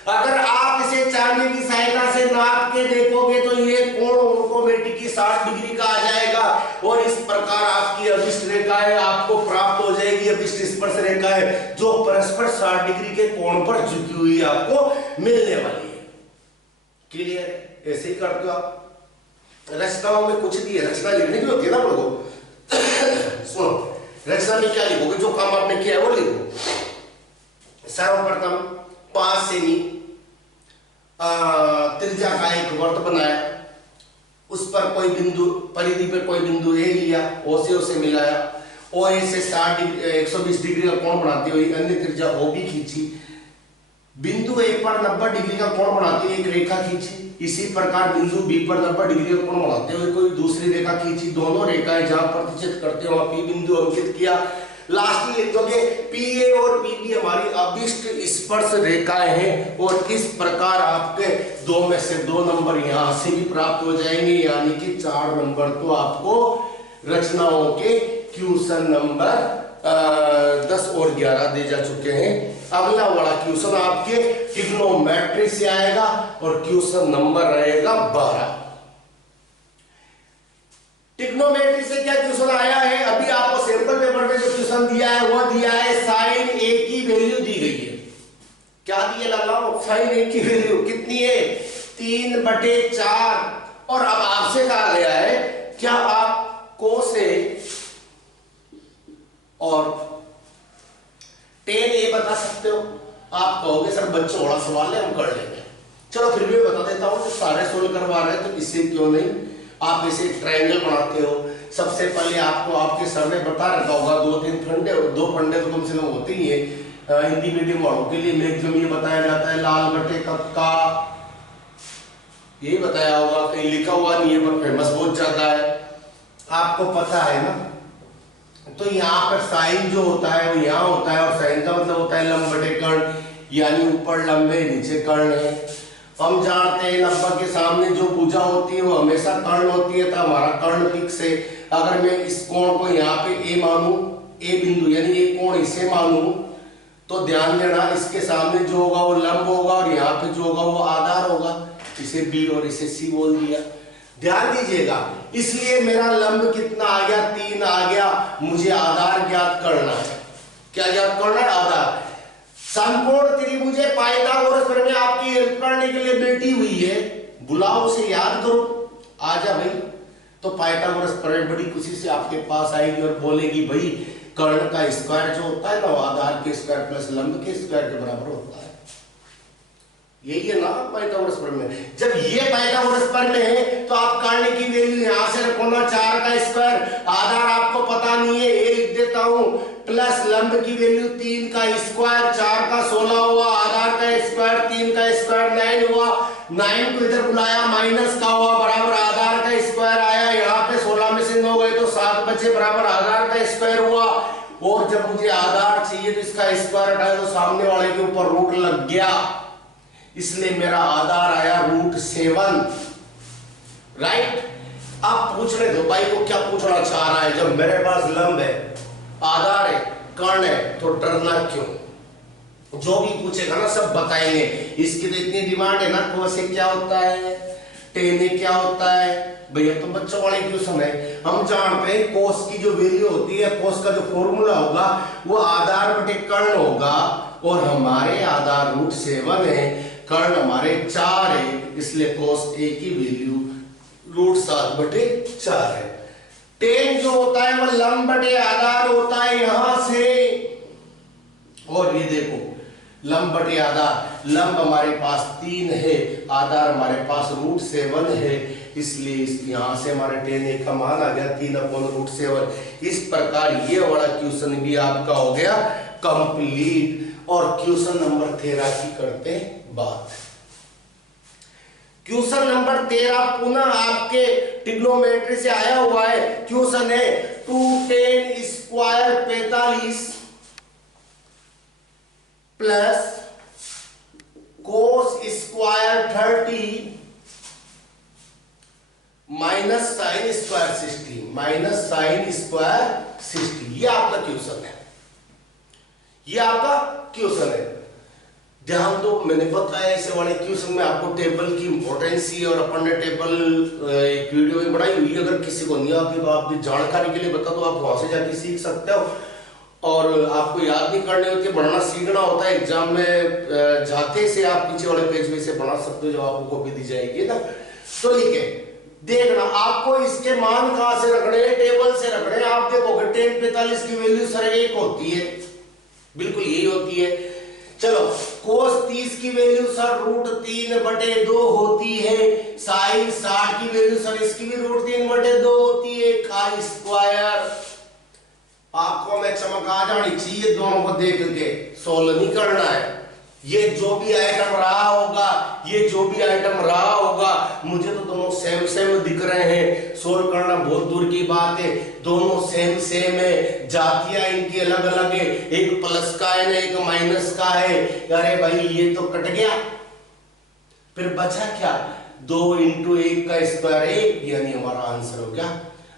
अगर आप इसे चार्ली की सहायता से नाप के देखोगे तो ये कोण ऑटोमेटिकली 60 डिग्री का आ जाएगा, और इस प्रकार आपकी अभिष्ट रेखाएं आपको प्राप्त हो जाएगी। अभिष्ट स्पर्श रेखाएं जो परस्पर 60 डिग्री के कोण पर झुकी हुई आपको मिलने वाली है। क्लियर है? ऐसे ही करते हो आप। रचनाओं में कुछ भी है, रचना लिखने की होती है ना लोगों। सुनो, रचना में क्या लिखोगे, जो काम आपने किया है वो लिखो। सर्वप्रथम 5 सेमी त्रिज्या का एक वर्त बनाया, उस पर कोई बिंदु, परिधि पर कोई बिंदु A लिया, O से उसे मिलाया, OA से 120 डिग्री का कोण बनाते हुए अन्य त्रिज्या OB खींची, बिंदु A पर 90 डिग्री का कोण बनाते हुए एक रेखा खींची। इसी प्रकार बिंदु B पर 90 डिग्री का कोण बनाते हुए कोई दूसरी रेखा खींची। दोनों रेखाएं जहां प्रतिच्छेद करते हो P बिंदु अंकित किया। लास्ट में लिख दोगे PA और PB हमारी अभिष्ट स्पर्श रेखाएं हैं, और इस प्रकार आपके 2 में से 2 नंबर यहां से भी प्राप्त हो जाएंगे। यानी कि 4 नंबर तो आपको रचनाओं के क्वेश्चन नंबर 10 और 11 दे जा चुके हैं। अगला वाला क्वेश्चन आपके ट्रिग्नोमेट्री से आएगा और क्वेश्चन नंबर रहेगा 12। ट्रिग्नोमेट्री से क्या क्वेश्चन आया है, अभी आपको सैंपल पेपर में जो क्वेश्चन दिया है वो दिया है साइन ए की वैल्यू दी गई है। क्या दिए लगाओ, साइन ए की वैल्यू कितनी है 3/4। और अब आपसे कहा गया है क्या आप कोस ए और tan a बता सकते हो। आप कहोगे सर बच्चों बड़ा सवाल है हम कर लेंगे, चलो फिर भी बता देता हूं, सारे सोल्व करवा रहे हैं तो इससे क्यों नहीं। आप इसे ट्रायंगल बनाते हो, सबसे पहले आपको आपके सर ने बता रखा होगा 2-3 फंडे, और 2 फंडे तो कम से कम होते ही है हिंदी मीडियम वालों के लिए। मैक्सिमम ये बताया जाता है लाल बटे कप का, ये बताया होगा, कहीं लिखा हुआ नहीं है पर फेमस बहुत ज्यादा है, आपको पता है ना। तो यहाँ पर साइन जो होता है वो यहाँ होता है, और साइन का मतलब होता है लंब बटे कर्ण, यानी ऊपर लंब है नीचे कर्ण है। हम जानते हैं लंब के सामने जो भुजा होती है वो हमेशा कर्ण होती है, तो हमारा कर्ण फिक्स है। अगर मैं इस कोण को यहाँ पे ए मानूं, ए बिंदु यानी ये कोण इसे मानूं, तो ध्यान देना इसके सामने जो होगा वो लंब होगा और यहाँ पे जो होगा वो आधार होगा। इसे बी और इसे सी बोल दिया, ध्यान दीजिएगा। इसलिए मेरा लंब कितना आ गया 3 आ गया, मुझे आधार ज्ञात करना है। क्या ज्ञात करना है, आधार। समकोण त्रिभुज पाइथागोरस प्रमेय आपकी हेल्प करने के लिए बैठी हुई है, बुलाओ से याद करो, आजा भाई। तो पाइथागोरस प्रमेय बड़ी खुशी से आपके पास आएगी और बोलेगी भाई कर्ण का स्क्वायर जो होता है ना वो आधार के स्क्वायर प्लस लंब के स्क्वायर के बराबर होता है। यही है ना पाइथागोरस प्रमेय। जब ये पाइथागोरस प्रमेय है तो आप कर्ण की वैल्यू यहां से रखो ना 4 का स्क्वायर, आधार आपको पता नहीं है ए लिख देता हूं, प्लस लंब की वैल्यू 3 का स्क्वायर, 4 का 16 हुआ, आधार का स्क्वायर 3 का स्क्वायर 9 हुआ, 9 को इधर बुलाया माइनस का हुआ बराबर आधार का स्क्वायर आया, यहाँ पे 16 में से 9 गए तो 7 बचे बराबर आधार का स्क्वायर हुआ। और जब मुझे आधार चाहिए तो इसका स्क्वायर हटाया तो सामने वाले के ऊपर रूट लग गया, इसलिए मेरा आधार आया √7, राइट। अब पूछ रहे दो भाई को क्या पूछना चाह रहा है, जब मेरे पास लंब है, आधार है, कर्ण है, तो डरना क्यों। जो भी पूछेगा ना सब बताएंगे। इसकी तो इतनी डिमांड है ना, कोस क्या होता है, tan क्या होता है, भैया तो बच्चों वाले क्वेश्चन है। हम जानते हैं कोस की जो वैल्यू होती है, कोस का जो फॉर्मूला होगा वो आधार बटे कर्ण होगा, और हमारे आधार √7 है, कर्ण हमारे 4 है, इसलिए कोस a की वैल्यू √7/4 है। tan जो होता है वो लंब बटे आधार होता है यहां से, और ये देखो लंब बटे आधार, लंब हमारे पास 3 है, आधार हमारे पास √7 है, इसलिए यहां से हमारे tan a का मान आ गया 3/√7। इस प्रकार ये वाला क्वेश्चन भी आपका हो गया कंप्लीट। और क्वेश्चन नंबर 13 की करते हैं बात। क्वेश्चन नंबर 13 पुनः आपके ट्रिग्नोमेट्री से आया हुआ है। क्वेश्चन है 2tan square 45 plus cos square 30 minus sine square 60, minus sine square 60। ये आपका क्वेश्चन है, ये आपका क्वेश्चन है। ध्यान दो, मैंने बताया ऐसे वाले क्वेश्चन में आपको टेबल की इंपॉर्टेंस ही, और अपन ने टेबल एक वीडियो में बनाई हुई है, अगर किसी को नहीं आती तो आप जानकारी के लिए बता दो, आप वहां से जाके सीख सकते हो। और आपको याद नहीं करनी होती, बनाना सीखना होता है। एग्जाम में जाते से आप पीछे वाले पेज में से बना सकते हो, जो आपको कॉपी दी जाएगी ना। तो लिखे देखना, आपको इसके मान कहां से रखने हैं, टेबल से रखने हैं। आप देखोगे tan 45 की वैल्यू सर 1 होती है, बिल्कुल यही होती है। चलो कोस 30 की वैल्यू सर √3/2 होती है, साइन 60 की वैल्यू सर इसकी भी √3/2 होती है, का स्क्वायर। आपको में चमक आ जानी चाहिए दोनों को देख के, सोल्व नहीं करना है। ये जो भी आइटम रहा होगा, ये जो भी आइटम रहा होगा, मुझे तो दोनों सेम सेम दिख रहे हैं, सोल्व करना बहुत दूर की बात है। दोनों सेम सेम है, जातियां इनकी अलग अलग है, एक प्लस का है ना एक माइनस का है। अरे भाई ये तो कट गया, फिर बचा क्या, 2 × 1 का स्क्वायर 1, यानी हमारा आंसर हो गया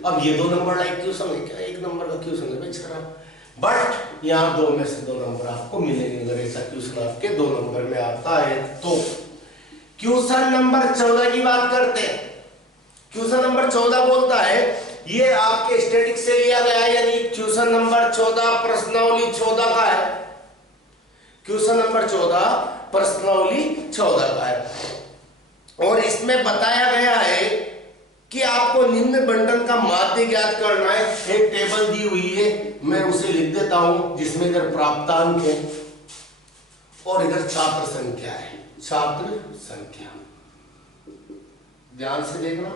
अब ये 2 नंबर का क्वेश्चन है क्या? 1 नंबर का क्वेश्चन है बेचारा, बट यहाँ 2 में से 2 नंबर आपको मिलेंगे अगर ऐसा क्वेश्चन आपके 2 नंबर में आता है तो। क्वेश्चन नंबर 14 की बात करते हैं। क्वेश्चन नंबर 14 बोलता है, ये आपके स्टैटिक से लिया गया है, यानी क्वेश्चन नंबर 14 प्रश्नावली 14 का है। क्वेश्चन नंबर 14 प्रश्नावली 14 का है और इसमें बताया गया है कि आपको निम्न बंटन का माध्य ज्ञात करना है। एक टेबल दी हुई है, मैं उसे लिख देता हूं, जिसमें इधर प्राप्तांक है और इधर छात्र संख्या है। छात्र संख्या ध्यान से देखना,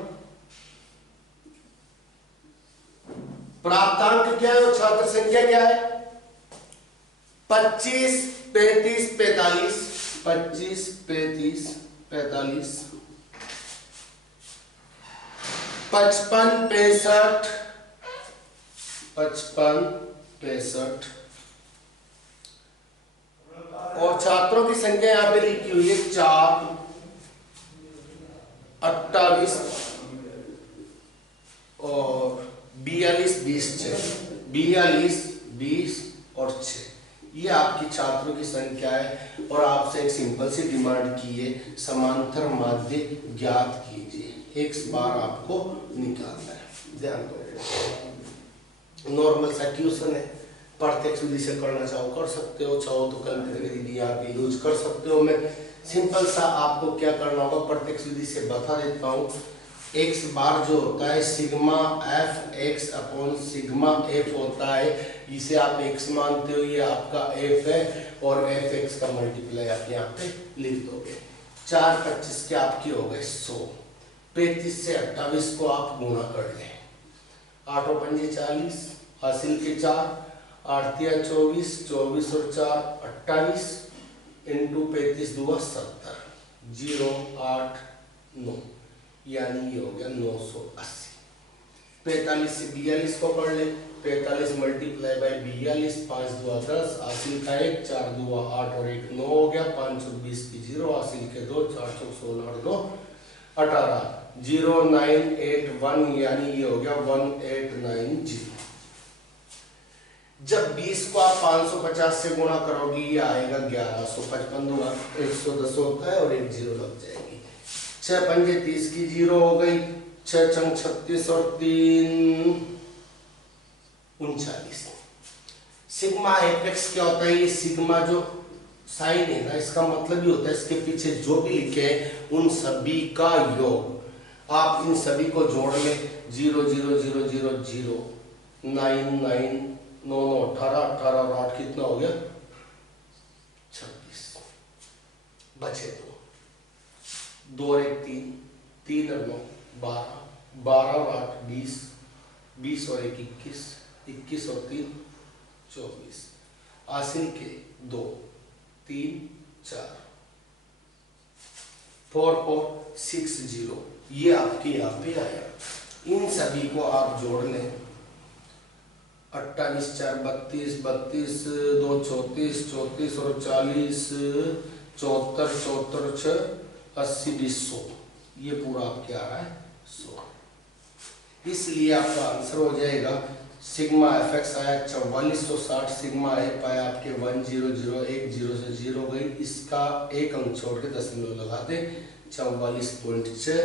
प्राप्तांक क्या है और छात्र संख्या क्या है? 25, 35, 45, 25, 35, 45, 55, 65, 55, 65 और छात्रों की संख्या यहां पे लिखी हुई है 4, 28 और 42, 20, 6, 42, 20 और 6। ये आपकी छात्रों की संख्या है और आपसे एक सिंपल सी डिमांड की है, समांतर माध्य ज्ञात कीजिए। x बार आपको निकालना है। ध्यान दो, नॉर्मल सा क्वेश्चन है, प्रत्यक्ष विधि से करना चाहो कर सकते हो, चाहो तो कैलकुलेटर विधि यहाँ पे यूज कर सकते हो। मैं सिंपल सा आपको क्या करना होगा प्रत्यक्ष विधि से बता देता हूँ। x बार जो होता है sigma F x upon sigma F होता है, इसे आप x मानते हो, ये आपका f है और एफ एक्स का मल्टीप्लाई आप यहाँ पे लिख दोगे। 4, 25 के आपके हो गए 100, 35 से 28 को आप गुणा कर ले, 8 और 5 40, हासिल के 4, 8 या 24, 24 और 4 28 इंटू 35 दूगा 70, 0 8 9, यानी ये हो गया 980। 45 से 42 को कर ले, 45 मल्टीप्लाई बाय 42, 5 दूआ 10, हासिल का 1, 4 दूआ 8 और 1 9 हो गया, 5 और 20 की 0, हासिल के 2, 4 16 और 2 18, 0981 यानी ये हो गया 1890। जब 20 को आप 550 से गुणा करोगे ये आएगा 1155 दूंगा 110 होता है और एक 0 लग जाएगी। 6 पंजे 30 की 0 हो गई, 6 चंग 36 और 3 39। सिग्मा एफ क्या होता है? ये सिग्मा जो साइन है ना, इसका मतलब ये होता है इसके पीछे जो भी लिखे हैं उन सभी का योग। आप इन सभी को जोड़ ले, 0 0 0 0 0 9 9 9 18 18 और 8 कितना हो गया 26। बचे 2 और 1 3 3 और 9 12 12 और 8 20 20 और 1 21 21 और 3 24, हासिल के 2 3 4 4 4 6 0, ये आपके यहाँ पे आया। इन सभी को आप जोड़ लें, 28 4 32 32 2 34 34 और 40 74 74 6 80 20 100, ये पूरा आपके आ रहा है 100। इसलिए आपका आंसर हो जाएगा सिग्मा एफ एक्स आया 4460, सिग्मा एफ आया आपके 10010 से 0 गई, इसका एक अंक छोड़ के दशमलव लगा दे 44.6।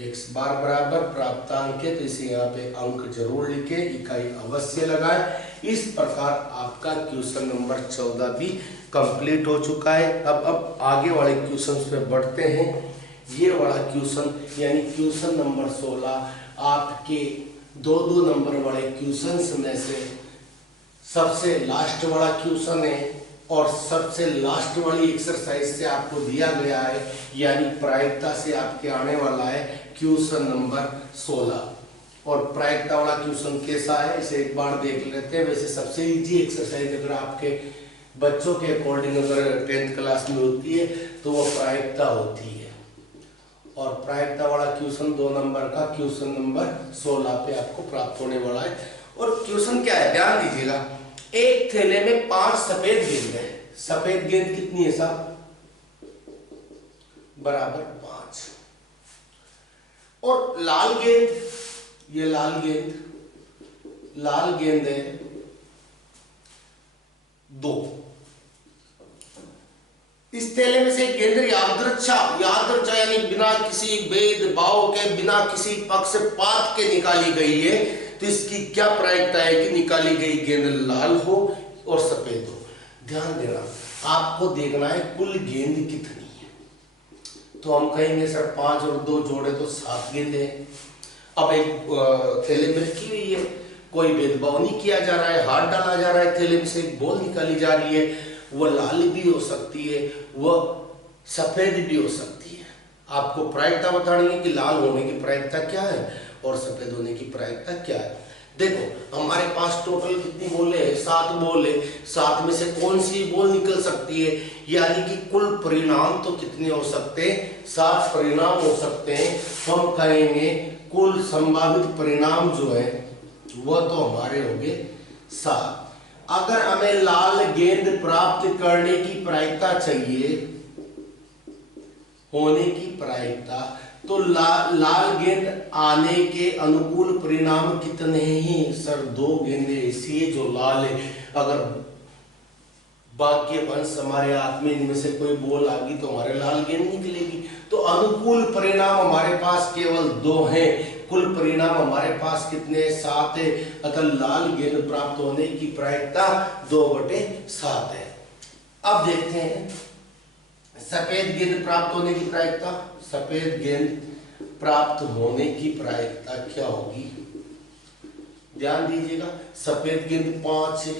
एक्स बार बराबर प्राप्तांक है तो इसे यहाँ पे अंक जरूर लिखे, इकाई अवश्य लगाए। इस प्रकार आपका क्वेश्चन नंबर 14 भी कंप्लीट हो चुका है। अब आगे वाले क्वेश्चन पे बढ़ते हैं। ये वाला क्वेश्चन यानी क्वेश्चन नंबर 16 आपके 2-2 नंबर वाले क्वेश्चंस में से सबसे लास्ट वाला क्वेश्चन है और सबसे लास्ट वाली एक्सरसाइज से आपको दिया गया है, यानी प्रायिकता से आपके आने वाला है क्वेश्चन नंबर 16। और प्रायिकता वाला क्वेश्चन कैसा है इसे एक बार देख लेते हैं। वैसे सबसे इजी एक्सरसाइज अगर आपके बच्चों के अकॉर्डिंग अगर 10th क्लास में होती है तो वो प्रायिकता होती है। और प्रायिकता वाला क्वेश्चन 2 नंबर का क्वेश्चन नंबर 16 पे आपको प्राप्त होने वाला है। और क्वेश्चन क्या है ध्यान दीजिएगा, एक थैले में 5 सफेद गेंद है। सफेद गेंद कितनी है साहब? बराबर 5। और लाल गेंद ये लाल गेंद है 2। इस थैले में से गेंद यादृच्छा यानी बिना किसी भेदभाव के, बिना किसी पक्षपात के निकाली गई है। तो इसकी क्या प्रायिकता है कि निकाली गई गेंद लाल हो और सफेद हो। ध्यान देना, आपको देखना है कुल गेंद कितनी है। तो हम कहेंगे सर 5 और 2 जोड़े तो 7 गेंदें। अब एक थैले में रखी हुई है, कोई भेदभाव नहीं किया जा रहा है, हाथ डाला जा रहा है, थैले में से एक बॉल निकाली जा रही है। वह लाल भी हो सकती है, वह सफेद भी हो सकती है। आपको प्रायिकता बतानी है कि लाल होने की प्रायिकता क्या है और सफेद होने की प्रायिकता क्या है। देखो हमारे पास टोटल कितनी बॉल है, 7 बॉल है। 7 में से कौन सी बॉल निकल सकती है, यानी कि कुल परिणाम तो कितने हो सकते हैं, 7 परिणाम हो सकते हैं। तो हम कहेंगे कुल संभावित परिणाम जो है वह तो हमारे होंगे 7। अगर हमें लाल गेंद प्राप्त करने की प्रायिकता चाहिए, होने की प्रायिकता, तो लाल गेंद आने के अनुकूल परिणाम कितने हैं सर? 2 गेंदें ऐसी है जो लाल है। अगर भाग्यवश हमारे हाथ में इनमें से कोई बॉल आ गई तो हमारे लाल गेंद निकलेगी। तो अनुकूल परिणाम हमारे पास केवल 2 हैं, कुल परिणाम हमारे पास कितने 7 है। अतः लाल गेंद प्राप्त होने की प्रायिकता 2/7 है। अब देखते हैं सफेद गेंद प्राप्त होने की प्रायिकता। सफेद गेंद प्राप्त होने की प्रायिकता क्या होगी, ध्यान दीजिएगा। सफेद गेंद 5 है,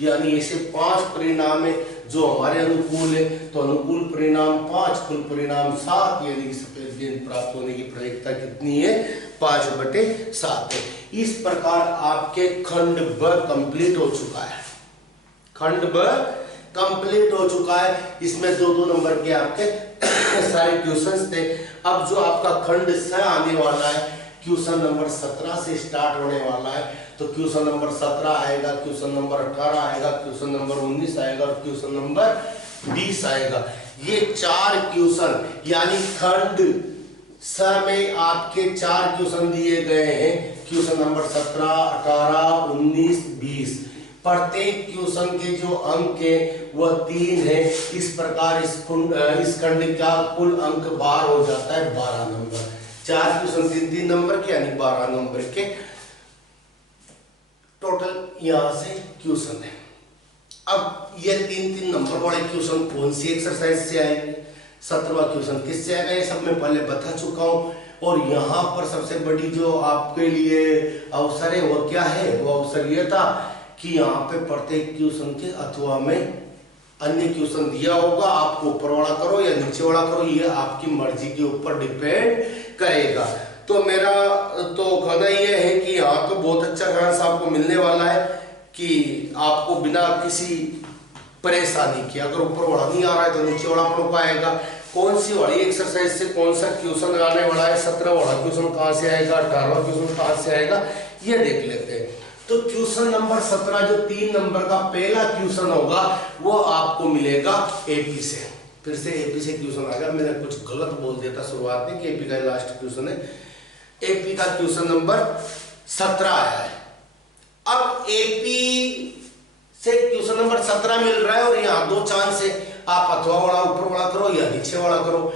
यानी ऐसे 5 परिणाम है जो हमारे अनुकूल है। तो अनुकूल परिणाम 5, कुल परिणाम 7, यानी कि सफेद गेंद प्राप्त होने की प्रायिकता कितनी है, 5/7 है। इस प्रकार आपके खंड ब कंप्लीट हो चुका है। खंड ब कंप्लीट हो चुका है। इसमें 2-2 नंबर के आपके सारे क्वेश्चंस थे। अब जो आपका खंड स आने वाला है, क्वेश्चन नंबर 17 से स्टार्ट होने वाला है। तो क्वेश्चन नंबर 17 आएगा, क्वेश्चन नंबर 18 आएगा, क्वेश्चन नंबर 19 आएगा और क्वेश्चन नंबर 20 आएगा। ये 4 क्वेश्चन यानी खंड स में आपके 4 क्वेश्चन दिए गए हैं। Question number 17, 18, 19, 20। प्रत्येक क्वेश्चन के जो अंक है वह 3 है। इस प्रकार इस खंड का कुल अंक 12 हो जाता है, 12 नंबर। 4 क्वेश्चन 3-3 नंबर के, यानी 12 नंबर के टोटल यहां से क्वेश्चन है। अब ये 3-3 नंबर वाले क्वेश्चन कौन सी एक्सरसाइज से आएंगे, 17वां क्वेश्चन किससे आएगा, ये सब मैं पहले बता चुका हूं। और यहाँ पर सबसे बड़ी जो आपके लिए अवसर है वो क्या है, वो अवसर ये था कि यहाँ पे प्रत्येक क्वेश्चन के अथवा में अन्य क्वेश्चन दिया होगा। आपको ऊपर वाला करो या नीचे वाला करो, ये आपकी मर्जी के ऊपर डिपेंड करेगा। तो मेरा तो कहना यह है कि यहाँ तो बहुत अच्छा गाइडेंस आपको मिलने वाला है कि आपको बिना किसी परेशानी के, अगर ऊपर वाला नहीं आ रहा है तो नीचे वाला पढ़ पाएगा। कौन सी वाली एक्सरसाइज से कौन सा क्वेश्चन आने वाला है, 17 वाला क्वेश्चन कहाँ से आएगा, 18वां क्वेश्चन कहाँ से आएगा, ये देख लेते हैं। तो क्वेश्चन नंबर 17 जो 3 नंबर का पहला क्वेश्चन होगा वो आपको मिलेगा एपी से। फिर से एपी से क्वेश्चन आ गया, मैंने कुछ गलत बोल दिया था शुरुआत में कि एपी का लास्ट क्वेश्चन है। एपी का क्वेश्चन नंबर 17 आया है। अब एपी से क्वेश्चन नंबर 17 मिल रहा है और यहाँ 2 चांस है, आप अथवा वाला ऊपर वाला करो या नीचे वाला करो।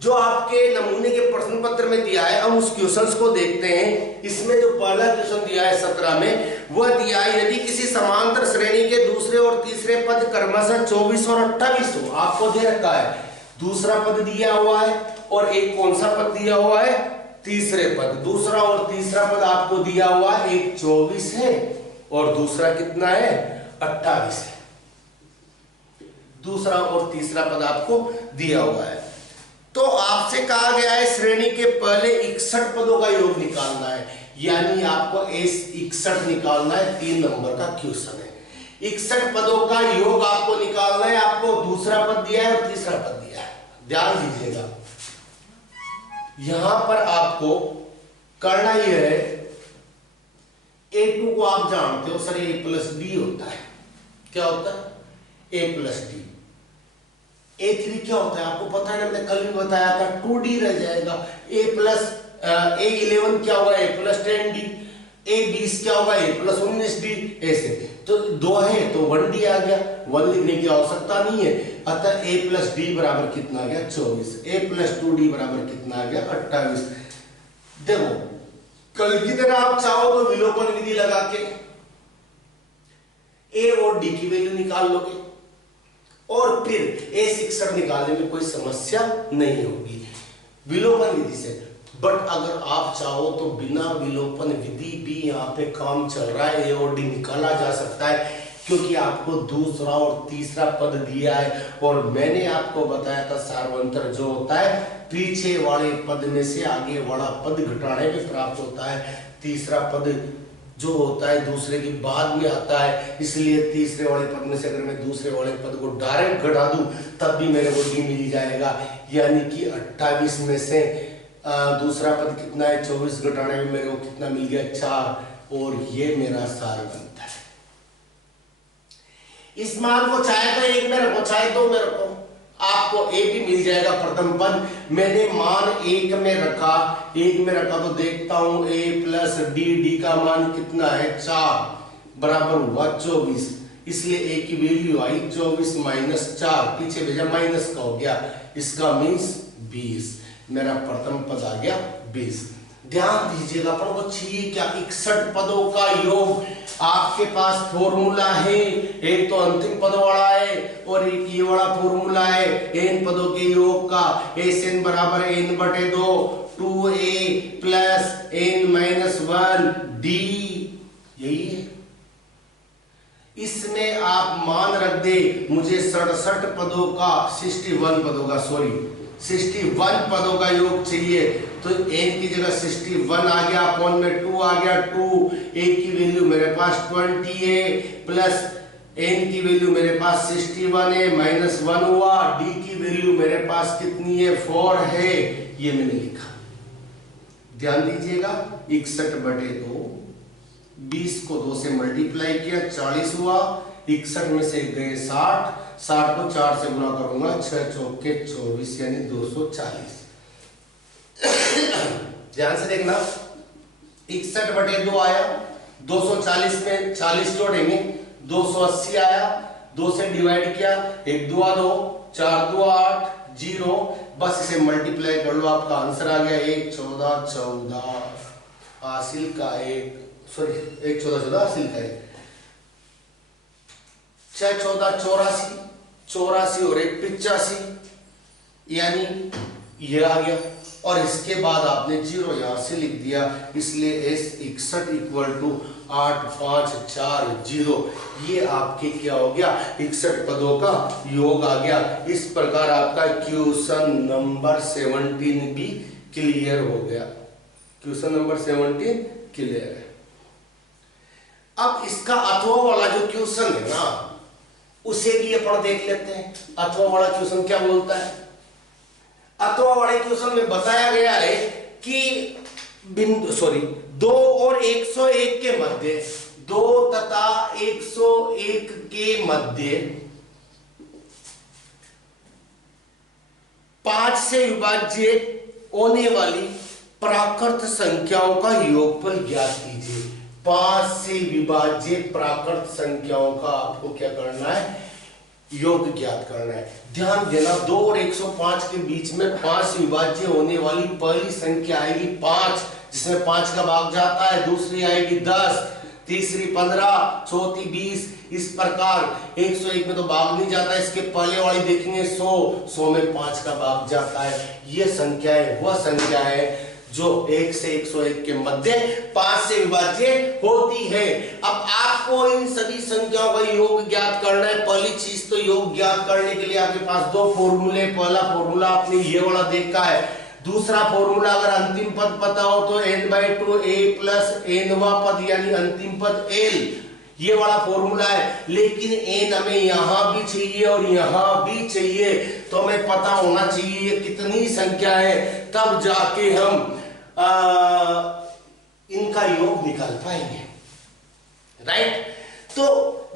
जो आपके नमूने के प्रश्न पत्र में दिया है, हम उस क्वेश्चंस को देखते हैं। इसमें जो पहला क्वेश्चन दिया है 17 में, वह दिया है यदि किसी समांतर श्रेणी के दूसरे और तीसरे पद क्रमशः 24 और 28 हो। आपको दे रखा है दूसरा पद दिया हुआ है और एक कौन सा पद दिया हुआ है, तीसरे पद। दूसरा और तीसरा पद आपको दिया हुआ है, एक 24 है और दूसरा कितना है, 28 है। दूसरा और तीसरा पद आपको दिया हुआ है। तो आपसे कहा गया है श्रेणी के पहले 61 पदों का योग निकालना है, यानी आपको इस 61 निकालना है। 3 नंबर का क्वेश्चन है, 61 पदों का योग आपको निकालना है। आपको दूसरा पद दिया है और तीसरा पद दिया है, ध्यान दीजिएगा। यहां पर आपको करना यह है, A2 को आप जानते हो सर, A+B होता है। क्या होता है, A+D। A3 क्या होता है आपको पता है ना, मैंने कल भी बताया था, 2D रह जाएगा। A+ A11 क्या होगा A+10D, A20 क्या होगा A+19D, ऐसे। तो 2 है तो 1D आ गया, 1 लिखने की आवश्यकता नहीं है। अतः A+D बराबर कितना आ गया 24, A+2D बराबर कितना आ गया 28। देखो कल की तरह आप चाहो तो विलोपन विधि लगा के A और D की वैल्यू निकाल लोगे और फिर A61 निकालने में कोई समस्या नहीं होगी विलोपन विधि से। बट अगर आप चाहो तो बिना विलोपन विधि भी यहाँ पे काम चल रहा है, A और D निकाला जा सकता है, क्योंकि आपको दूसरा और तीसरा पद दिया है और मैंने आपको बताया था सार्वंतर जो होता है पीछे वाले पद में से आगे वाला पद घटाने में प्राप्त होता है, तीसरा पद जो होता है दूसरे के बाद में आता है। इसलिए तीसरे वाले पद में से अगर मैं दूसरे वाले पद को डायरेक्ट घटा दूं तब भी मेरे को D मिल जाएगा, यानी कि 28 में से दूसरा पद कितना है 24 घटाने में मेरे को कितना मिल गया 4, और ये मेरा सार्वंतर है। इस मान को चाहे तो 1 में रखो चाहे 2 में रखो, आपको A भी मिल जाएगा प्रथम पद। मैंने मान 1 में रखा, 1 में रखा तो देखता हूं A+D, D का मान कितना है 4 बराबर हुआ 24, इसलिए A की वैल्यू आई 24 - 4, पीछे भेजा माइनस का हो गया, इसका मीन्स 20, मेरा प्रथम पद आ गया 20। ध्यान दीजिएगा, अपन को चाहिए क्या 61 पदों का योग। आपके पास फॉर्मूला है, एक तो अंतिम पदों वाला है और एक ये वाला फॉर्मूला है n पदों के योग का। Sn बराबर n/2 2a + n-1d, यही है। इसमें आप मान रख दे मुझे 67 पदों का 61 पदों का 61 पदों का योग चाहिए, तो n की जगह 61 आ गया, अपॉन में 2 आ गया, 2a की वैल्यू मेरे पास 20 है प्लस n की वैल्यू मेरे पास 61 है -1 हुआ, d की वैल्यू मेरे पास कितनी है 4 है, ये मैंने लिखा। ध्यान दीजिएगा 61/2, 20 को 2 से मल्टीप्लाई किया 40 हुआ, 61 में से गए 60, 60 को 4 से गुणा करूंगा 6 चौके 24 यानी 240। ध्यान से देखना 61/2 आया, 240 में 40 जोड़ेंगे 280 आया, 2 से डिवाइड किया 1 2 2 4 2 8 0, बस इसे मल्टीप्लाई कर लो, आपका आंसर आ गया 1 14 14 हासिल का 1 14 हासिल का 1 6 14 84 84 और 1 85, यानी ये आ गया। और इसके बाद आपने 0 यहां से लिख दिया, इसलिए S61 = 8 5 4 0, ये आपके क्या हो गया 61 पदों का योग आ गया। इस प्रकार आपका क्वेश्चन नंबर 17 भी क्लियर हो गया। क्वेश्चन नंबर 17 क्लियर है। अब इसका अथवा वाला जो क्वेश्चन है ना, उसे भी अपन देख लेते हैं। अथवा वाला क्वेश्चन क्या बोलता है? अथवा वाले क्वेश्चन में बताया गया है कि 2 और 101 के मध्य, 2 तथा 101 के मध्य 5 से विभाज्य होने वाली प्राकृत संख्याओं का योगफल ज्ञात कीजिए। 5 से विभाज्य प्राकृत संख्याओं का आपको क्या करना है? योग ज्ञात करना है। ध्यान देना 2 और 105 के बीच में 5 से विभाज्य होने वाली पहली संख्या आएगी 5, जिसमें 5 का भाग जाता है, दूसरी आएगी 10, तीसरी 15, चौथी 20। इस प्रकार 101 में तो भाग नहीं जाता, इसके पहले वाली देखेंगे 100 में 5 का भाग जाता है। ये संख्या है, वह संख्या है जो 1 से 101 के मध्य 5 से विभाज्य होती है। अब आपको इन सभी संख्याओं का योग ज्ञात करना है। पहली चीज तो योग ज्ञात करने के लिए आपके पास 2 फॉर्मूले, पहला फॉर्मूला आपने ये वाला देखा है, दूसरा फॉर्मूला अगर अंतिम पद पता हो तो n/2 a + nवां पद यानी अंतिम पद l, ये वाला फॉर्मूला है। लेकिन n हमें यहां भी चाहिए और यहां भी चाहिए, तो हमें पता होना चाहिए ये कितनी संख्या है, तब जाके हम इनका योग निकाल पाएंगे, राइट। तो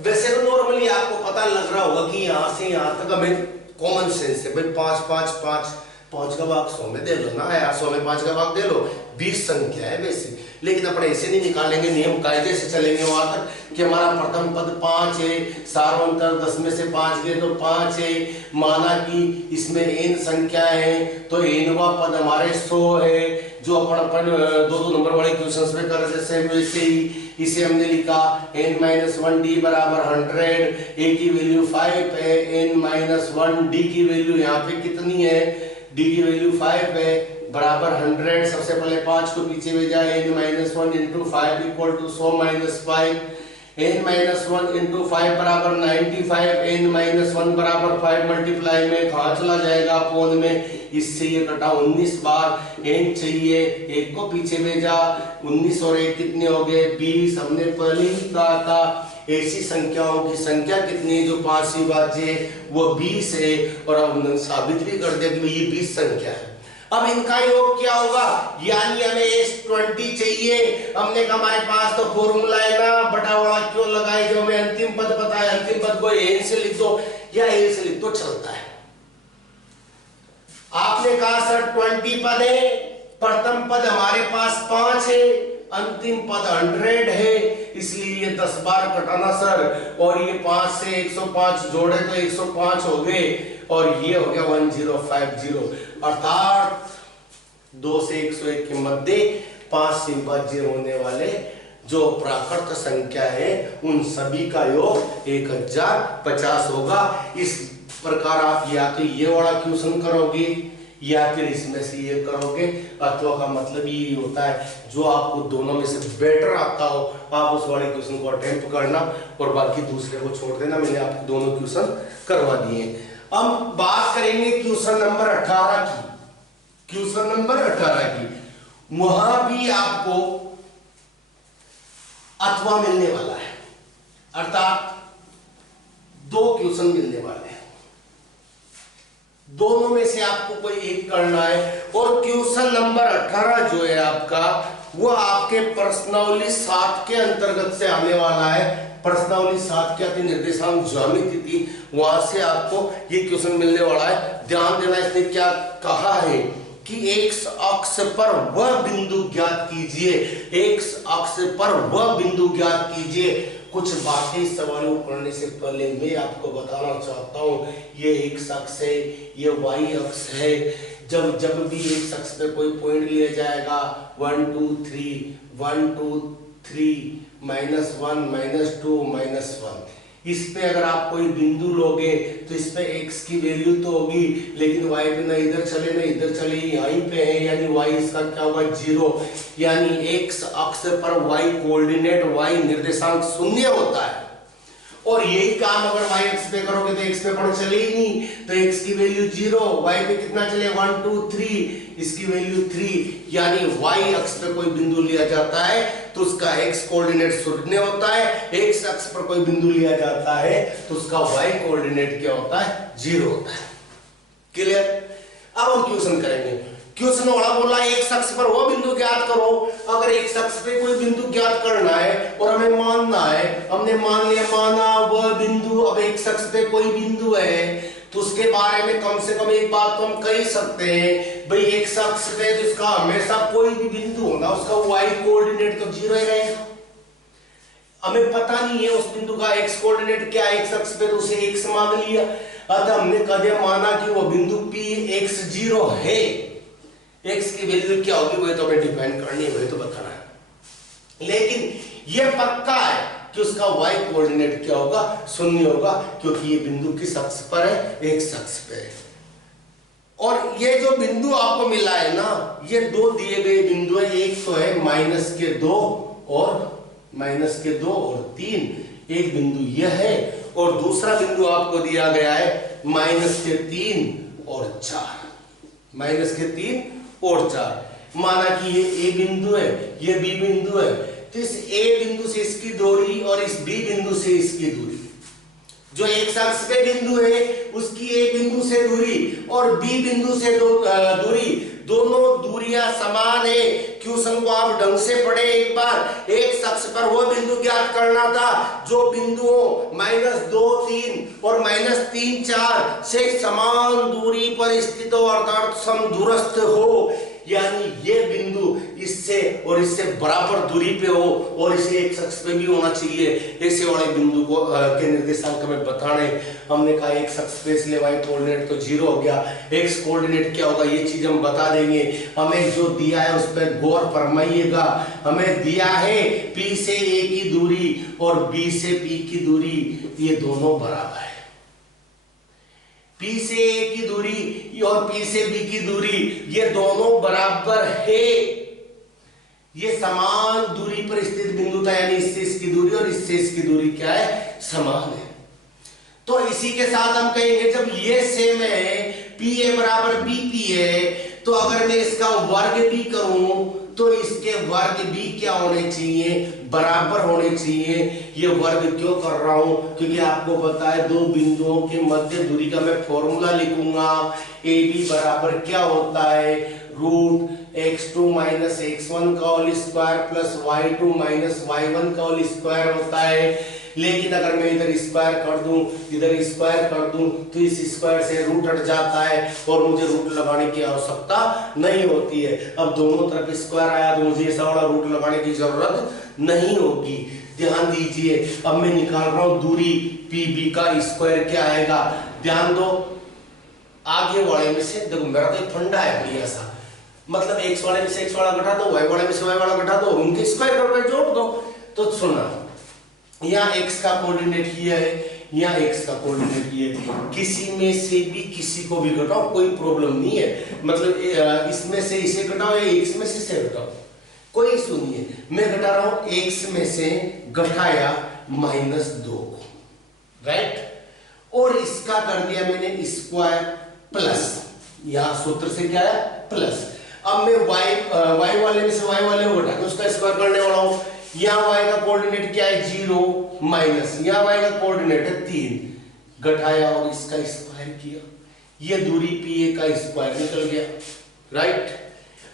वैसे तो नॉर्मली आपको पता लग रहा होगा कि यहां से यहां तक हमें कॉमन सेंस है भाई, 5 5 5 5 का भाग 100 में दे लो ना यार, 100 में 5 का भाग दे लो, 20 संख्या है वैसे, लेकिन अपन ऐसे नहीं निकालेंगे, नियम कायदे से चलेंगे वहां तक कि हमारा प्रथम पद 5 है, सार्वंतर 10 में से 5 गए तो 5 है, माना कि इसमें n संख्या है तो nवा पद हमारे 100 है, जो अपन 2-2 नंबर वाले क्वेश्चंस में कर जैसे वैसे ही इसे हमने लिखा n-1d बराबर 100, a की वैल्यू 5 है, n-1 d की वैल्यू यहाँ पे कितनी है, d की वैल्यू 5 है बराबर 100, सबसे पहले 5 को पीछे भेजा, n-1 into 5 equal to 100 - 5, n-1 into 5 बराबर 95, n-1 बराबर 5 मल्टीप्लाई में कहाँ चला जाएगा अपोन में, इससे ये कटा 19 बार, n चाहिए, एक को पीछे भेजा, 19 और 1 कितने हो गए 20, हमने पहले ही कहा था ऐसी संख्याओं की संख्या कितनी है जो 5 विभाज्य है वो 20 है, और अब हमने साबित भी कर दिया कि ये 20 संख्या है। अब इनका योग क्या होगा, यानी हमें S20 चाहिए, हमने कहा हमारे पास तो फॉर्मूला है ना, बटा बड़ा क्यों लगाए, जो हमें अंतिम पद पता है, अंतिम पद को n से लिख दो या a से लिख दो चलता है। आपने कहा सर 20 पद है, प्रथम पद हमारे पास 5 है, अंतिम पद 100 है, इसलिए ये 10 बार कटाना सर, और ये 5 से 105 जोड़े तो 105 हो गए, और ये हो गया 1050, अर्थात 2 से 101 के मध्य 5 से विभाज्य होने वाले जो प्राकृत संख्या है उन सभी का योग 1050 होगा। इस प्रकार आप या तो ये वाला क्वेश्चन करोगे या फिर इसमें से ये करोगे, अथवा का मतलब ये होता है जो आपको दोनों में से बेटर आता हो आप उस वाले क्वेश्चन को अटेम्प्ट करना और बाकी दूसरे को छोड़ देना। मैंने आपको दोनों क्वेश्चन करवा दिए। अब बात करेंगे क्वेश्चन नंबर 18 की, क्वेश्चन नंबर 18 की, वहां भी आपको अथवा मिलने वाला है, अर्थात 2 क्वेश्चन मिलने वाले हैं, दोनों में से आपको कोई एक करना है। और क्वेश्चन नंबर 18 जो है आपका वो आपके प्रश्नावली 7 के अंतर्गत से आने वाला है। प्रश्नावली 7 क्या थी, निर्देशांक ज्यामिति थी, वहां से आपको ये क्वेश्चन मिलने वाला है। ध्यान देना, इसने क्या कहा है कि x अक्ष पर वह बिंदु ज्ञात कीजिए, x अक्ष पर वह बिंदु ज्ञात कीजिए। कुछ बाकी सवालों करने से पहले मैं आपको बताना चाहता हूं, ये x अक्ष है, ये y अक्ष है। जब भी x अक्ष पे कोई पॉइंट लिया जाएगा 1 2 3 1 2 3 -1 -2 -1, इस पे अगर आप कोई बिंदु लोगे तो इस पे x की वैल्यू तो होगी, लेकिन y पे ना इधर चले ना इधर चले, यहीं पे है, यानी y इसका क्या होगा 0, यानी x अक्ष पर y कोऑर्डिनेट y निर्देशांक 0 होता है। और यही काम अगर y अक्ष पे करोगे तो x पे पर चले ही नहीं, तो x की वैल्यू 0, y पे कितना चले 1 2 3, इसकी वैल्यू 3, यानी y अक्ष पे कोई बिंदु लिया जाता है तो उसका x कोऑर्डिनेट 0 होता है, x अक्ष पर कोई बिंदु लिया जाता है तो उसका y कोऑर्डिनेट क्या होता है 0 होता है। क्लियर? अब हम क्वेश्चन करेंगे। क्वेश्चन वाला बोला x अक्ष पर वो बिंदु ज्ञात करो। अगर x अक्ष पे कोई बिंदु ज्ञात करना है और हमें मानना है, हमने मान लिया, माना वह बिंदु, अब x अक्ष पे कोई बिंदु है तो उसके बारे में कम से कम एक बात तो हम कह ही सकते हैं, भाई x अक्ष पे जिसका हमेशा कोई भी बिंदु होगा उसका y कोऑर्डिनेट तो 0 ही रहेगा। हमें पता नहीं है उस बिंदु का x कोऑर्डिनेट क्या है, x अक्ष पे तो उसे x मान लिया, अतः हमने कदम माना कि वो बिंदु p x0 है। x की वैल्यू क्या होगी वह तो हमें डिफाइन करनी है, वह तो बताना है, लेकिन यह पक्का है कि उसका y कोऑर्डिनेट क्या होगा 0 होगा, क्योंकि ये बिंदु किस अक्ष पर है, x अक्ष पे है। और ये जो बिंदु आपको मिला है ना, ये 2 दिए गए बिंदु है, एक तो है -2 और 3, एक बिंदु यह है, और दूसरा बिंदु आपको दिया गया है -3 और 4। माना कि ये a बिंदु है, ये b बिंदु है, तो इस a बिंदु से इसकी दूरी और इस b बिंदु से इसकी दूरी, जो x अक्ष पे बिंदु है उसकी a बिंदु से दूरी और b बिंदु से दूरी, दोनों दूरियां समान है। क्वेश्चन को आप ढंग से पढ़े एक बार। एक शख्स पर वो बिंदु ज्ञात करना था जो बिंदुओं -2, 3 और -3, 4 से समान दूरी पर स्थित हो अर्थात समदूरस्थ हो, यानी ये बिंदु इससे और इससे बराबर दूरी पे हो और इसे एक शख्स पे भी होना चाहिए। ऐसे वाले बिंदु को के निर्देशांक हमें बताने। हमने कहा एक शख्स पे इसलिए y कोऑर्डिनेट तो 0 हो गया, x कोऑर्डिनेट क्या होगा ये चीज हम बता देंगे। हमें जो दिया है उस पर गौर फरमाइएगा। हमें दिया है P से A की दूरी और B से P की दूरी, ये दोनों बराबर है। P से A की दूरी और P से B की दूरी ये दोनों बराबर है। ये समान दूरी पर स्थित बिंदु था, यानी इससे इसकी दूरी और इससे इसकी दूरी क्या है, समान है। तो इसी के साथ हम कहेंगे जब ये सेम है, PA बराबर BP है, तो अगर मैं इसका वर्ग भी करूं तो इसके वर्ग भी क्या होने चाहिए, बराबर होने चाहिए। ये वर्ग क्यों कर रहा हूं, क्योंकि आपको पता है दो बिंदुओं के मध्य दूरी का मैं फॉर्मूला लिखूंगा। AB बराबर क्या होता है, √x2 - x1 का whole square plus y2 - y1 का होल स्क्वायर होता है। लेकिन अगर मैं इधर स्क्वायर कर दूं, इधर स्क्वायर कर दूं, तो इस स्क्वायर से रूट हट जाता है और मुझे रूट लगाने की आवश्यकता नहीं होती है। अब दोनों तरफ स्क्वायर आया तो मुझे ऐसा वाला रूट लगाने की जरूरत नहीं होगी। ध्यान दीजिए, अब मैं निकाल रहा हूं दूरी PB का स्क्वायर क्या आएगा। ध्यान दो, आगे वाले में से देखो, मेरा तो एक फंडा है बढ़िया सा, मतलब x वाले में से x वाला घटा दो, y वाले में से y वाला घटा दो, उनके स्क्वायर करके जोड़ दो। तो सुना, यहाँ x का कोऑर्डिनेट ये है, यहाँ x का कोऑर्डिनेट ये है। किसी में से भी किसी को भी घटाओ, कोई प्रॉब्लम नहीं है। मतलब इसमें से इसे घटाओ या x में से इसे घटाओ, कोई इशू नहीं है। मैं घटा रहा हूं x में से घटाया -2 को, राइट, और इसका कर दिया मैंने स्क्वायर प्लस, यहाँ सूत्र से क्या है प्लस। अब मैं y वाले में से y वाले को घटा के उसका स्क्वायर करने वाला हूं। यहाँ y का कोऑर्डिनेट क्या है 0 माइनस, यहाँ y का कोऑर्डिनेट है 3, घटाया और इसका स्क्वायर किया, ये दूरी PA का स्क्वायर निकल गया, राइट।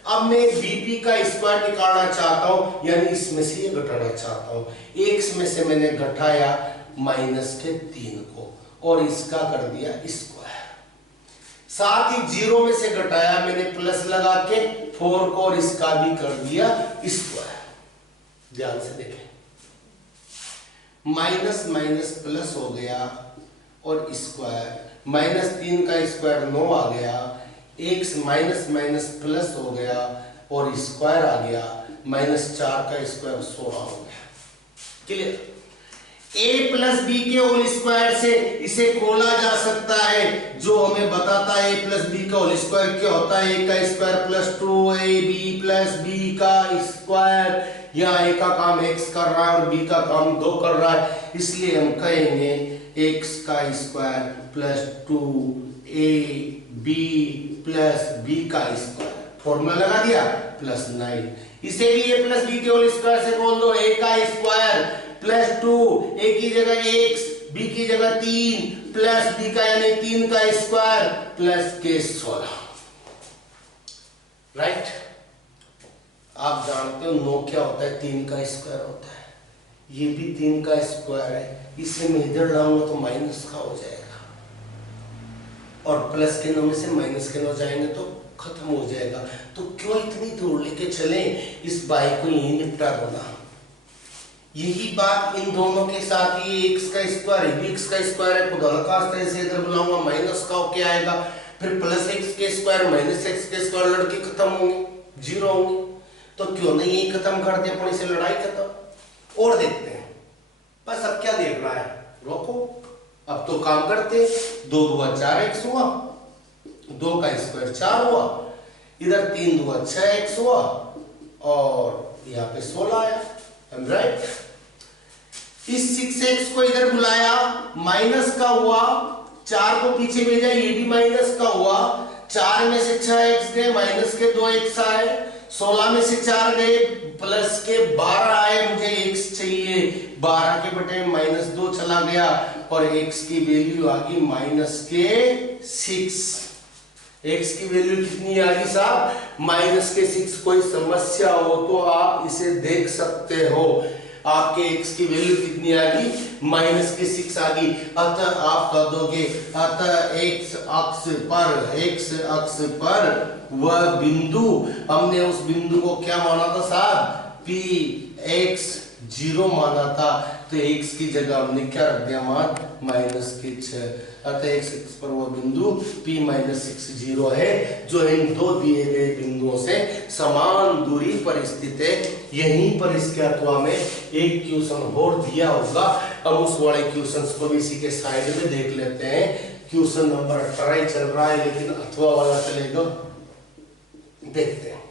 अब मैं BP का स्क्वायर निकालना चाहता हूं, यानी इसमें से ये घटाना चाहता हूं। x में से मैंने घटाया -3 को और इसका कर दिया स्क्वायर, साथ ही 0 में से घटाया मैंने प्लस लगा के 4 को और इसका भी कर दिया स्क्वायर। ध्यान से देखें, माइनस माइनस प्लस हो गया और स्क्वायर, -3 का स्क्वायर 9 आ गया, x माइनस माइनस प्लस हो गया और स्क्वायर आ गया, -4 का स्क्वायर 16 हो गया। क्लियर। a प्लस बी के होल स्क्वायर से इसे खोला जा सकता है, जो हमें बताता है a प्लस बी का होल स्क्वायर क्या होता है, a का square plus 2ab plus b का स्क्वायर। यहाँ a का काम x कर रहा है और b का काम 2 कर रहा है, इसलिए हम कहेंगे x का square plus 2ab plus b का स्क्वायर, फॉर्मूला लगा दिया +9। इसे भी a प्लस b के होल स्क्वायर से बोल दो, a का स्क्वायर प्लस 2, a की जगह x, b की जगह 3 प्लस b का यानी 3 का स्क्वायर प्लस के 16, राइट। आप जानते हो 9 क्या होता है, 3 का स्क्वायर होता है, ये भी 3 का स्क्वायर है। इसे मैं इधर लाऊंगा तो माइनस का हो जाएगा और प्लस के 9 में से माइनस के 9 जाएंगे तो खत्म हो जाएगा। तो क्यों इतनी दूर लेके चले, इस बाइक को यही निपटा दो ना। यही बात इन दोनों के साथ, ये x का स्क्वायर है, x का स्क्वायर है, खुदा न खास्ता इसे इधर बुलाऊंगा माइनस का क्या आएगा, फिर प्लस x के स्क्वायर माइनस x के स्क्वायर लड़के खत्म होंगे, 0 होंगे। तो क्यों नहीं ये खत्म कर दे, अपन इसे लड़ाई खत्म। और देखते हैं, बस अब क्या देख रहा है, रोको, अब तो काम करते। 2 दूआ 4x हुआ, 2 का स्क्वायर 4 हुआ, इधर 3 दूआ 6x हुआ और यहाँ पे 16 आया, राइट। इस 6x को इधर बुलाया, माइनस का हुआ, 4 को पीछे भेजा, ये भी माइनस का हुआ, 4 में से 6x गए, माइनस के 2x आए, 16 में से 4 गए, प्लस के 12 आए, मुझे x चाहिए, 12 के बटे -2 चला गया और x की वैल्यू आ गई -6। x की वैल्यू कितनी आ गई साहब, -6। कोई समस्या हो तो आप इसे देख सकते हो। आपके x की वैल्यू कितनी आ गई, -6 आ गई। अतः आप कह दोगे, अतः x अक्ष पर वह बिंदु, हमने उस बिंदु को क्या माना था साहब, P(x)0 माना था। तो x की जगह हमने क्या रख दिया मान, -6। अतः x पर वह बिंदु P-6 है जो इन दो दिए गए बिंदुओं से समान दूरी पर स्थित है। यहीं पर इसके अथवा में एक क्वेश्चन और दिया होगा। अब उस वाले क्वेश्चन को भी इसी के साइड में देख लेते हैं। क्वेश्चन नंबर 18 चल रहा है लेकिन अथवा वाला चलेगा, देखते हैं।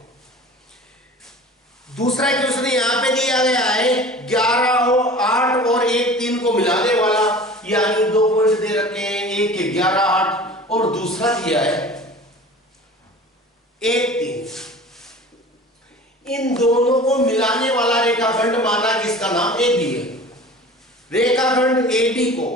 दूसरा क्वेश्चन यहाँ पे दिया गया है 11 और 8 और 1 3 को मिलाने वाला, यानी 2 पॉइंट दे रखे हैं, एक 11 8 और दूसरा दिया है 1 3। इन दोनों को मिलाने वाला रेखाखंड माना जिसका नाम AB है। रेखाखंड AB को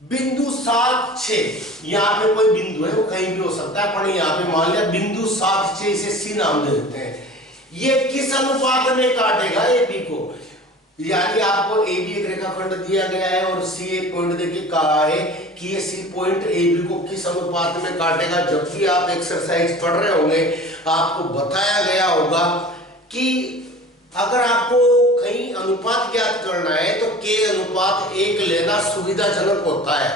बिंदु 7 6, यहां पे कोई बिंदु है वो कहीं भी हो सकता है, पर यहां पे मान लिया बिंदु 7 6, इसे C नाम दे देते हैं। ये किस अनुपात में काटेगा AB को, यानी आपको AB एक रेखाखंड दिया गया है और C एक पॉइंट देके कहा है कि ये C पॉइंट AB को किस अनुपात में काटेगा। जब भी आप एक्सरसाइज पढ़ रहे होंगे आपको बताया गया होगा कि अगर आपको कहीं अनुपात ज्ञात करना है तो K अनुपात 1 लेना सुविधाजनक होता है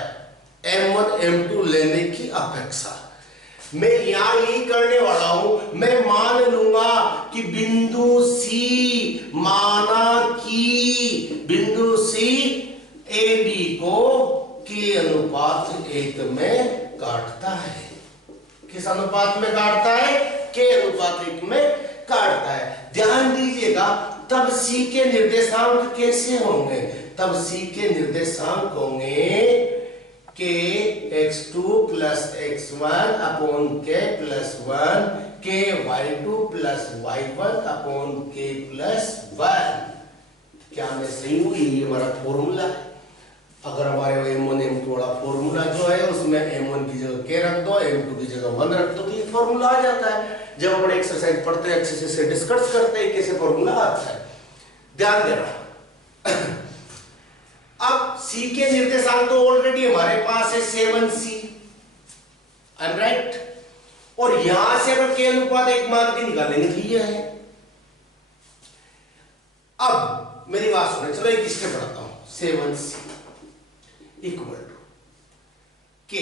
M1 M2 लेने की अपेक्षा। मैं यहां यही करने वाला हूं, मैं मान लूंगा कि बिंदु C, माना कि बिंदु C AB को K अनुपात 1 में काटता है। किस अनुपात में काटता है, K अनुपात 1 में काटता है। ध्यान दीजिएगा, तब C के निर्देशांक कैसे होंगे, तब C के निर्देशांक होंगे K x2 plus x1 upon K plus 1, K y2 plus y1 upon K plus 1। क्या मैं सही हूँ, ये हमारा फॉर्मूला है। अगर हमारे M1 M2 वाला फॉर्मूला जो है उसमें M1 की जगह K रख दो, M2 की जगह 1 रख दो, तो ये फॉर्मूला आ जाता है। जब अपन एक्सरसाइज पढ़ते हैं अच्छे से डिस्कस करते हैं कैसे फॉर्मूला आता है, ध्यान देना। अब C के निर्देशांक तो ऑलरेडी हमारे पास है 7C, आई एम राइट, और यहां से अगर K अनुपात 1 मान के निकालेंगे तो ये है। अब मेरी बात सुने, चलो एक स्टेप बढ़ाता हूं। 7C equal to K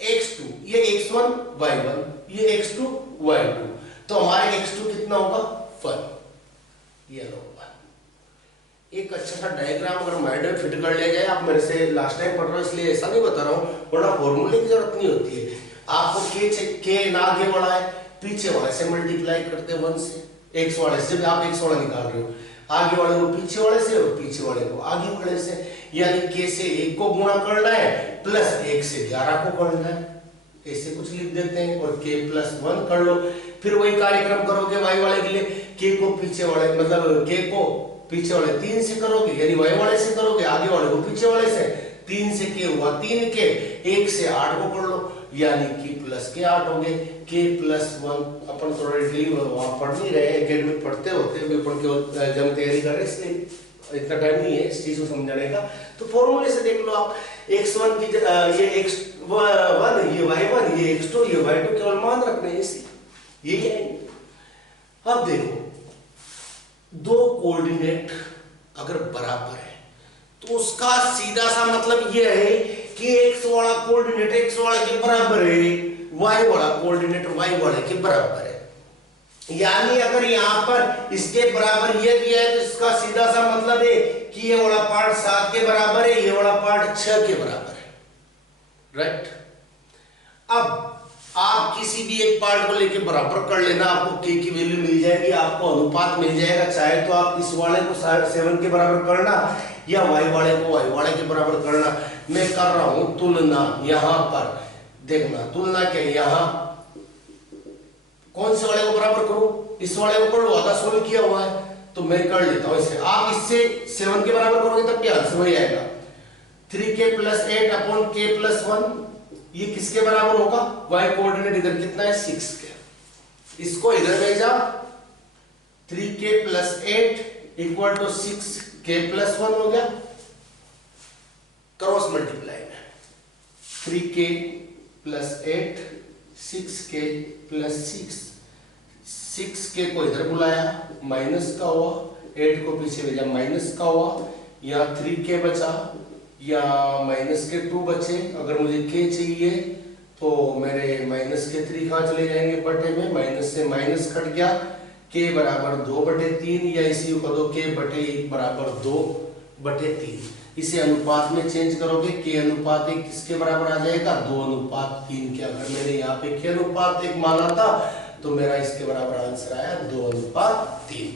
x2, ये x1 y1, ये x2 y2, तो हमारे x2 कितना होगा 1, ये लो 1। एक अच्छा सा डायग्राम अगर माइंड में फिट कर लिया जाए, आप मेरे से लास्ट टाइम पढ़ रहे हो इसलिए ऐसा नहीं बता रहा हूं, वरना फॉर्मूले की जरूरत नहीं होती है। आपको K ना आगे वाला है, पीछे वाले से मल्टीप्लाई करते 1 से, x वाले से भी आप x वाला निकाल रहे हो, आगे वाले को पीछे वाले से और पीछे वाले को आगे वाले से, यानी K से 1 को गुणा करना है प्लस 1 से 11 को करना है, ऐसे कुछ लिख देते हैं और K plus 1 कर लो। फिर वही कार्यक्रम करोगे y वाले के लिए, K को पीछे वाले मतलब K को पीछे वाले 3 से करोगे, यानी y वाले से करोगे, आगे वाले को पीछे वाले से, 3 से K हुआ 3K, 1 से 8 को कर लो, यानी K plus K 8 हो गए। K plus 1 अपन थोड़ा डिटेल वहां पढ़ नहीं रहे, एकेडमिक पढ़ते होते हैं, अपन केवल एग्जाम तैयारी कर रहे हैं इसलिए इतना टाइम नहीं है इस चीज को समझाने का। तो फॉर्मूले से देख लो आप, x1 की ये x1 ये y1 ये x2 ये y2 केवल मान रखने हैं इसी, यही है। अब देखो दो कोऑर्डिनेट अगर बराबर है तो उसका सीधा सा मतलब यह है कि x वाला कोऑर्डिनेट x वाले के बराबर है, y वाला कोऑर्डिनेट y वाले के बराबर है। यानी अगर यहां पर इसके बराबर ये दिया है तो इसका सीधा सा मतलब है कि ये वाला पार्ट 7 के बराबर है, ये वाला पार्ट 6 के बराबर है, राइट। अब आप किसी भी एक पार्ट को लेके बराबर कर लेना, आपको K की वैल्यू मिल जाएगी, आपको अनुपात मिल जाएगा। चाहे तो आप इस वाले को 7 के बराबर करना या y वाले को y वाले के बराबर करना। मैं कर रहा हूं तुलना, यहां पर देखना तुलना क्या, यहां कौन से वाले को बराबर करूं, इस वाले को कर लो, आधा सोल्व किया हुआ है तो मैं कर लेता हूं इसे। आप इससे 7 के बराबर करोगे तब क्या आंसर वही आएगा, 3K plus 8 upon K plus 1, ये किसके बराबर होगा, y कोऑर्डिनेट इधर कितना है 6k, इसको इधर भेजा 3k + 8 इक्वल टू 6k + 1 हो गया, क्रॉस मल्टीप्लाई में 3k + 8 6k + 6, 6k को इधर बुलाया माइनस का हुआ, 8 को पीछे भेजा माइनस का हुआ, या 3k बचा या माइनस के 2 बचे। अगर मुझे k चाहिए तो मेरे माइनस के 3 कहाँ चले जाएंगे बटे में, माइनस से माइनस कट गया, k बराबर 2/3 या इसी को दो k बटे 1 बराबर 2/3। इसे अनुपात में चेंज करोगे k अनुपात 1 किसके बराबर आ जाएगा 2:3 के। अगर मैंने यहाँ पे k अनुपात 1 माना था तो मेरा इसके बराबर आंसर आया 2:3।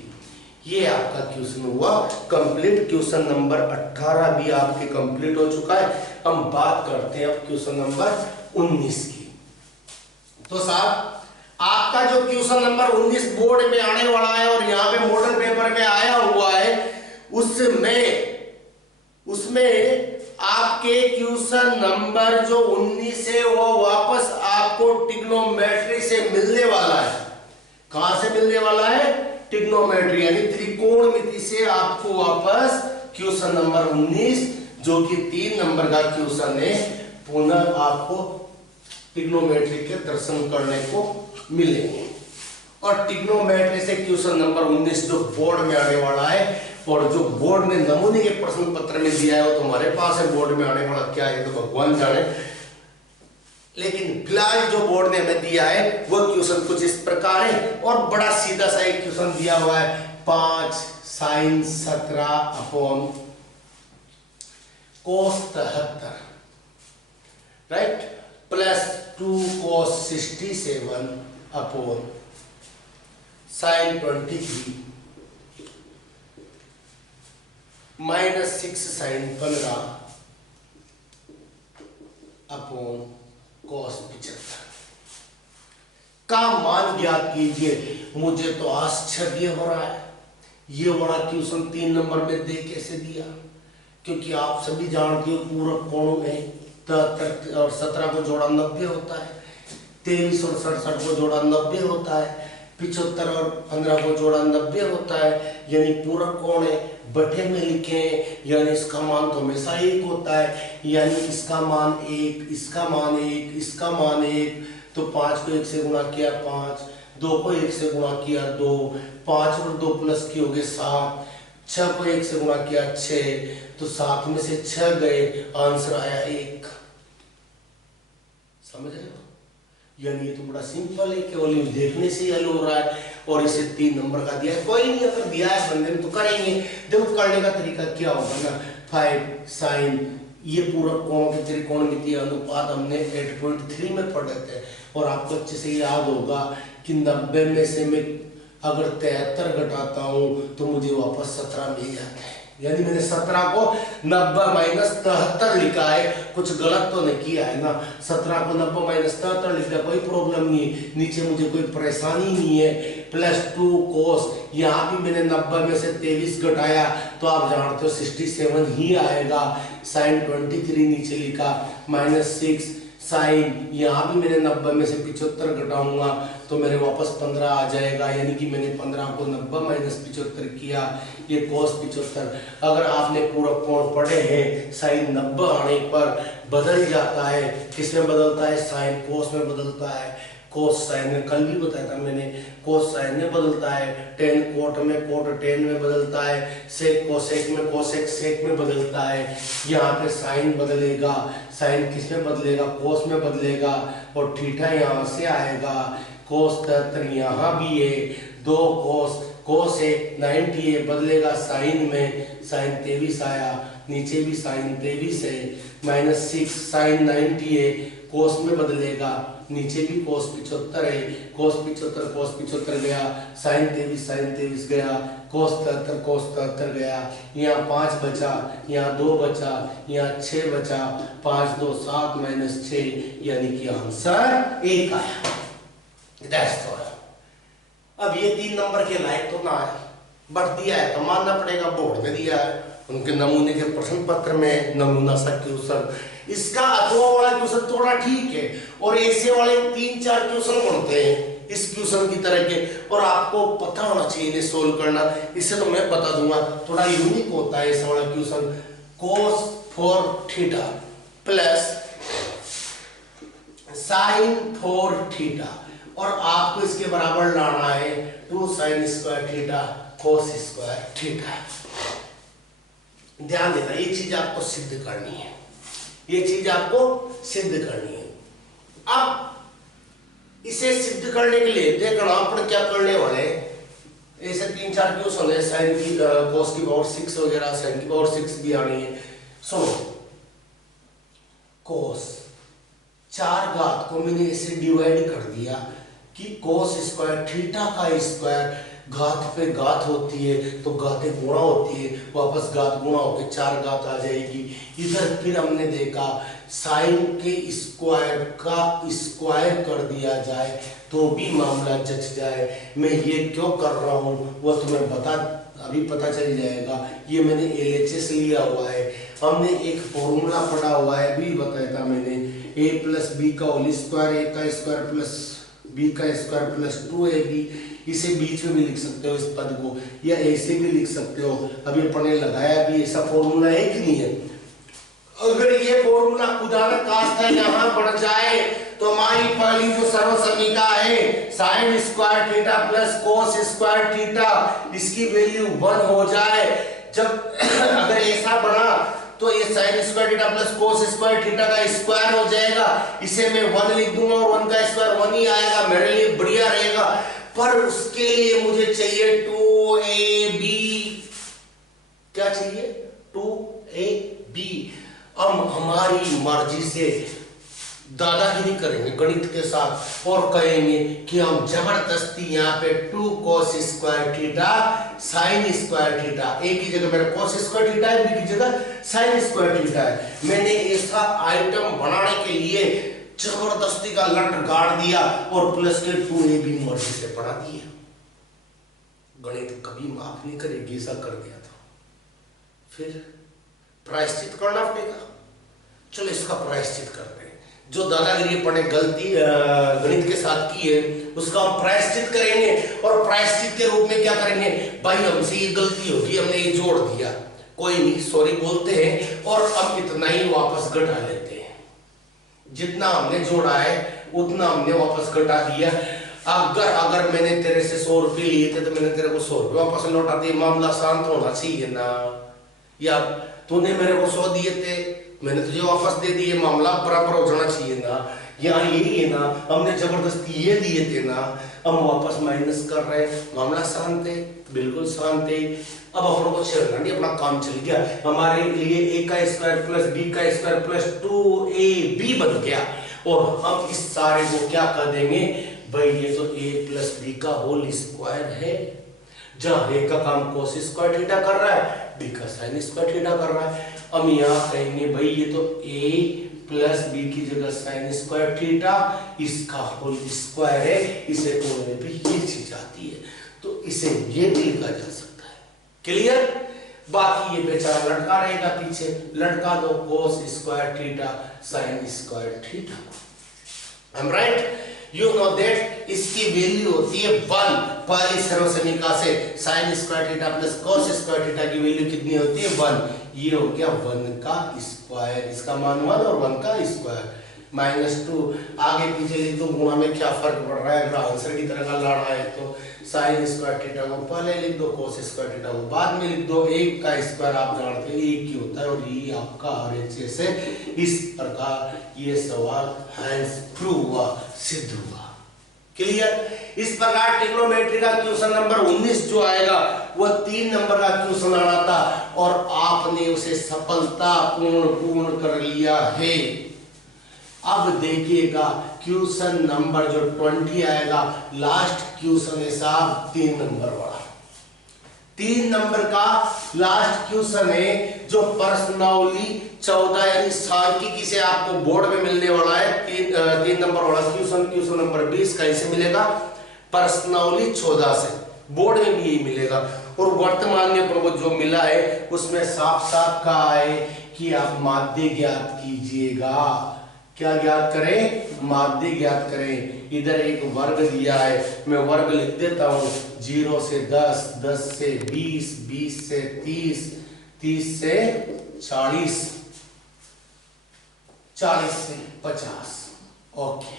ये आपका क्वेश्चन हुआ कंप्लीट। क्वेश्चन नंबर 18 भी आपके कंप्लीट हो चुका है। हम बात करते हैं अब क्वेश्चन नंबर 19 की। तो साहब आपका जो क्वेश्चन नंबर 19 बोर्ड में आने वाला है और यहाँ पे मॉडल पेपर में आया हुआ है, उसमें आपके क्वेश्चन नंबर जो 19 है वो वापस आपको ट्रिग्नोमेट्री से मिलने वाला है। कहां से मिलने वाला है, ट्रिग्नोमेट्री यानी त्रिकोणमिति से आपको वापस क्वेश्चन नंबर 19 जो कि 3 नंबर का क्वेश्चन है, पुनः आपको ट्रिग्नोमेट्री के दर्शन करने को मिलेंगे। और ट्रिग्नोमेट्री से क्वेश्चन नंबर 19 जो बोर्ड में आने वाला है और जो बोर्ड ने नमूने के प्रश्न पत्र में दिया है वो तुम्हारे पास है, बोर्ड में आने वाला क्या है तो भगवान जाने। लेकिन फिलहाल जो बोर्ड ने हमें दिया है वो क्वेश्चन कुछ इस प्रकार है और बड़ा सीधा सा एक क्वेश्चन दिया हुआ है 5 sin 17 upon cos 73 right plus 2 cos 67 upon sin 23 minus 6 sin 15 upon cos 75 का मान ज्ञात कीजिए। मुझे तो आश्चर्य हो रहा है ये बड़ा क्वेश्चन 3 नंबर में दे कैसे दिया, क्योंकि आप सभी जानते हो पूरक कोणों में 73 और 17 को जोड़ा 90 होता है, 23 और 67 को जोड़ा 90 होता है, 75 और 15 को जोड़ा 90 होता है, यानी पूरक कोण है। बटे में लिखे यानी इसका मान तो हमेशा 1 होता है, यानी इसका मान 1, इसका मान 1, इसका मान 1, तो 5 को 1 से गुणा किया 5, 2 को 1 से गुणा किया 2, 5 और 2 प्लस की हो गए 7, 6 को 1 से गुणा किया 6, तो 7 में से 6 गए, आंसर आया 1। समझ रहे हो, यानी ये तो बड़ा सिंपल है, केवल देखने से ही हल हो रहा है और इसे 3 नंबर का दिया है। कोई नहीं, अगर दिया है बंदे में तो करेंगे। देखो करने का तरीका क्या होगा ना, 5 sin ये पूरक कोण के त्रिकोणमितीय अनुपात हमने 8.3 में पढ़े थे और आपको अच्छे से याद होगा कि 90 में से मैं अगर 73 घटाता हूं तो मुझे वापस 17 मिल जाता है, यानी मैंने 17 को 90 माइनस 73 लिखा है, कुछ गलत तो नहीं किया है ना। 17 को 90 माइनस 73 लिखा, कोई प्रॉब्लम नहीं है, नीचे मुझे कोई परेशानी नहीं है। प्लस 2 cos, यहाँ भी मैंने 90 में से 23 घटाया तो आप जानते हो 67 ही आएगा। sin 23 नीचे लिखा, माइनस 6 साइन, यहाँ भी मैंने 90 में से 75 घटाऊंगा तो मेरे वापस 15 आ जाएगा, यानी कि मैंने 15 को 90 माइनस 75 किया, ये cos 75। अगर आपने पूरक कोण पढ़े हैं, साइन 90 आने पर बदल जाता है, किसमें बदलता है, साइन cos में बदलता है, cos साइन में कल भी बताया था मैंने, cos साइन में बदलता है, tan cot में, cot tan में बदलता है, sec cosec में, cosec sec में बदलता है। यहाँ पे साइन बदलेगा, साइन किस में बदलेगा, cos में बदलेगा और थीटा यहाँ से आएगा। cos 73 यहाँ भी है, 2 cos 90 है, बदलेगा साइन में, साइन 23 आया, नीचे भी साइन 23 है, माइनस 6 साइन 90 है, cos में बदलेगा, नीचे भी cos 75 है, cos 75 गया, साइन 23 गया, cos 73 गया, यहाँ 5 बचा, यहाँ 2 बचा, यहाँ 6 बचा, 5 2 7 माइनस 6, यानी कि आंसर 1 आया। That's all. अब ये 3 नंबर के लायक तो ना है, बट दिया है तो मानना पड़ेगा, बोर्ड में दिया है। उनके नमूने के प्रश्न पत्र में नमूना सा क्वेश्चन, इसका अथवा वाला क्वेश्चन थोड़ा ठीक है, और ऐसे वाले 3-4 क्वेश्चन बनते हैं इस क्वेश्चन की तरह के, और आपको पता होना चाहिए इन्हें सोल्व करना। इससे तो मैं बता दूंगा, थोड़ा यूनिक होता है इस वाला question. cos 4 theta plus sin 4 theta, और आपको इसके बराबर लाना है 2 sin square theta cos square theta. ध्यान देना, ये चीज आपको सिद्ध करनी है, ये चीज आपको सिद्ध करनी है। अब इसे सिद्ध करने के लिए देखना अपन क्या करने वाले हैं। ऐसे 3-4 क्वेश्चन है, sin की cos की पावर 6 वगैरह, sin की पावर 6 भी आनी है। सुनो, cos 4 घात को मैंने ऐसे डिवाइड कर दिया कि cos स्क्वायर थीटा का स्क्वायर, घात पे घात होती है तो घातें गुणा होती है, वापस घात गुणा होकर 4 घात आ जाएगी। इधर फिर हमने देखा साइन के स्क्वायर का स्क्वायर कर दिया जाए तो भी मामला जच जाए। मैं ये क्यों कर रहा हूँ वो तुम्हें अभी पता चल जाएगा। ये मैंने LHS लिया हुआ है, हमने एक फॉर्मूला पढ़ा हुआ है, अभी बताया था मैंने, a प्लस बी का होल स्क्वायर, a का स्क्वायर प्लस b का स्क्वायर प्लस 2ab। इसे बीच में भी लिख सकते हो इस पद को, या ऐसे भी लिख सकते हो। अभी अपन ने लगाया भी, ऐसा फॉर्मूला है कि नहीं है। अगर ये फॉर्मूला खुदा न खास्ता यहाँ बढ़ जाए तो हमारी पहली जो सर्व समीकरण है sin square theta plus cos square theta, इसकी वैल्यू 1 हो जाए। जब अगर ऐसा बना तो ये sin square theta plus cos square theta का स्क्वायर हो जाएगा। इसे मैं 1 लिख दूंगा और 1 का स्क्वायर 1 ही आएगा, मेरे लिए बढ़िया रहेगा। पर उसके लिए मुझे चाहिए 2ab, क्या चाहिए 2ab। अब हमारी मर्जी से दादागिरी करेंगे गणित के साथ और कहेंगे कि हम जबरदस्ती यहाँ पे 2 cos square theta sin square theta, एक ही जगह मेरा cos स्क्वायर थीटा है, बी की जगह sin स्क्वायर थीटा है। मैंने ऐसा आइटम बनाने के लिए जबरदस्ती का लट गाड़ दिया और प्लस के 2ab मर्जी से पढ़ा दिया। गणित कभी माफ नहीं करेगी, ऐसा कर दिया था। फिर प्रायश्चित करना पड़ेगा। चलो इसका प्रायश्चित करते हैं। जो दादागिरी पढ़े गलती गणित के साथ की है उसका हम प्रायश्चित करेंगे, और प्रायश्चित के रूप में क्या करेंगे, भाई हमसे ये गलती होगी, हमने ये जोड़ दिया, कोई नहीं सॉरी बोलते हैं और अब इतना ही वापस घटा लेते हैं। जितना हमने जोड़ा है उतना हमने वापस घटा दिया। अगर मैंने तेरे से 100 रुपये लिए थे तो मैंने तेरे को 100 रुपये वापस लौटा दिए, मामला शांत होना चाहिए ना। या तूने मेरे को 100 दिए थे, मैंने तुझे वापस दे दिए, मामला बराबर हो जाना चाहिए ना। यहाँ यही है ना, हमने जबरदस्ती ये दिए थे ना, हम वापस माइनस कर रहे हैं, मामला शांत है, बिल्कुल शांत है। अब अपन को चलना नहीं, अपना काम चल गया। हमारे लिए a का स्क्वायर प्लस b का स्क्वायर प्लस 2ab बन गया, और हम इस सारे को क्या कर देंगे, भाई ये तो a प्लस b का होल स्क्वायर है। जहाँ a का काम cos स्क्वायर थीटा कर रहा है, b का sin स्क्वायर थीटा कर रहा है। हम यहाँ कहेंगे भाई ये तो a प्लस b की जगह sin स्क्वायर थीटा, इसका होल स्क्वायर है, इसे तोड़ने पे ये चीज आती है, तो इसे ये भी लिखा जा सकता है। क्लियर? बाकी ये बेचारा लड़का रहेगा पीछे, लड़का दो cos square theta sin square theta. I am right? You know that इसकी वैल्यू होती है 1। पहली सर्व समीकरण से sin square theta plus cos square theta की वैल्यू कितनी होती है 1। ये हो गया 1 का स्क्वायर, इसका मान 1 और 1 का स्क्वायर -2। आगे पीछे लिख दो, गुणा में क्या फर्क पड़ रहा है, अगर आंसर की तरह का लाना है तो sin स्क्वायर थीटा को पहले लिख दो, cos स्क्वायर थीटा को बाद में लिख दो। 1 का स्क्वायर आप जानते हैं 1 ही होता है, और ये आपका RHS है। इस प्रकार ये सवाल हैंस प्रूव हुआ, सिद्ध हुआ। क्लियर? इस प्रकार ट्रिग्नोमेट्री का क्वेश्चन नंबर 19 जो आएगा वह 3 नंबर का क्वेश्चन आना था, और आपने उसे सफलतापूर्ण कर लिया है। अब देखिएगा क्वेश्चन नंबर जो 20 आएगा, लास्ट क्वेश्चन है साहब 3 नंबर वाला। 3 नंबर का लास्ट क्वेश्चन है जो प्रश्नावली 14 यानी सांख्यिकी से आपको बोर्ड में मिलने वाला है। 3 नंबर वाला क्वेश्चन नंबर 20 कहीं से मिलेगा, प्रश्नावली 14 से, बोर्ड में भी यही मिलेगा। और वर्तमान में अपन को जो मिला है उसमें साफ साफ कहा है कि आप माध्य ज्ञात कीजिएगा। क्या ज्ञात करें? माध्य ज्ञात करें। इधर एक वर्ग दिया है, मैं वर्ग लिख देता हूं। 0 से 10, 10 से 20, 20 से 30, 30 से 40, 40 से 50। ओके,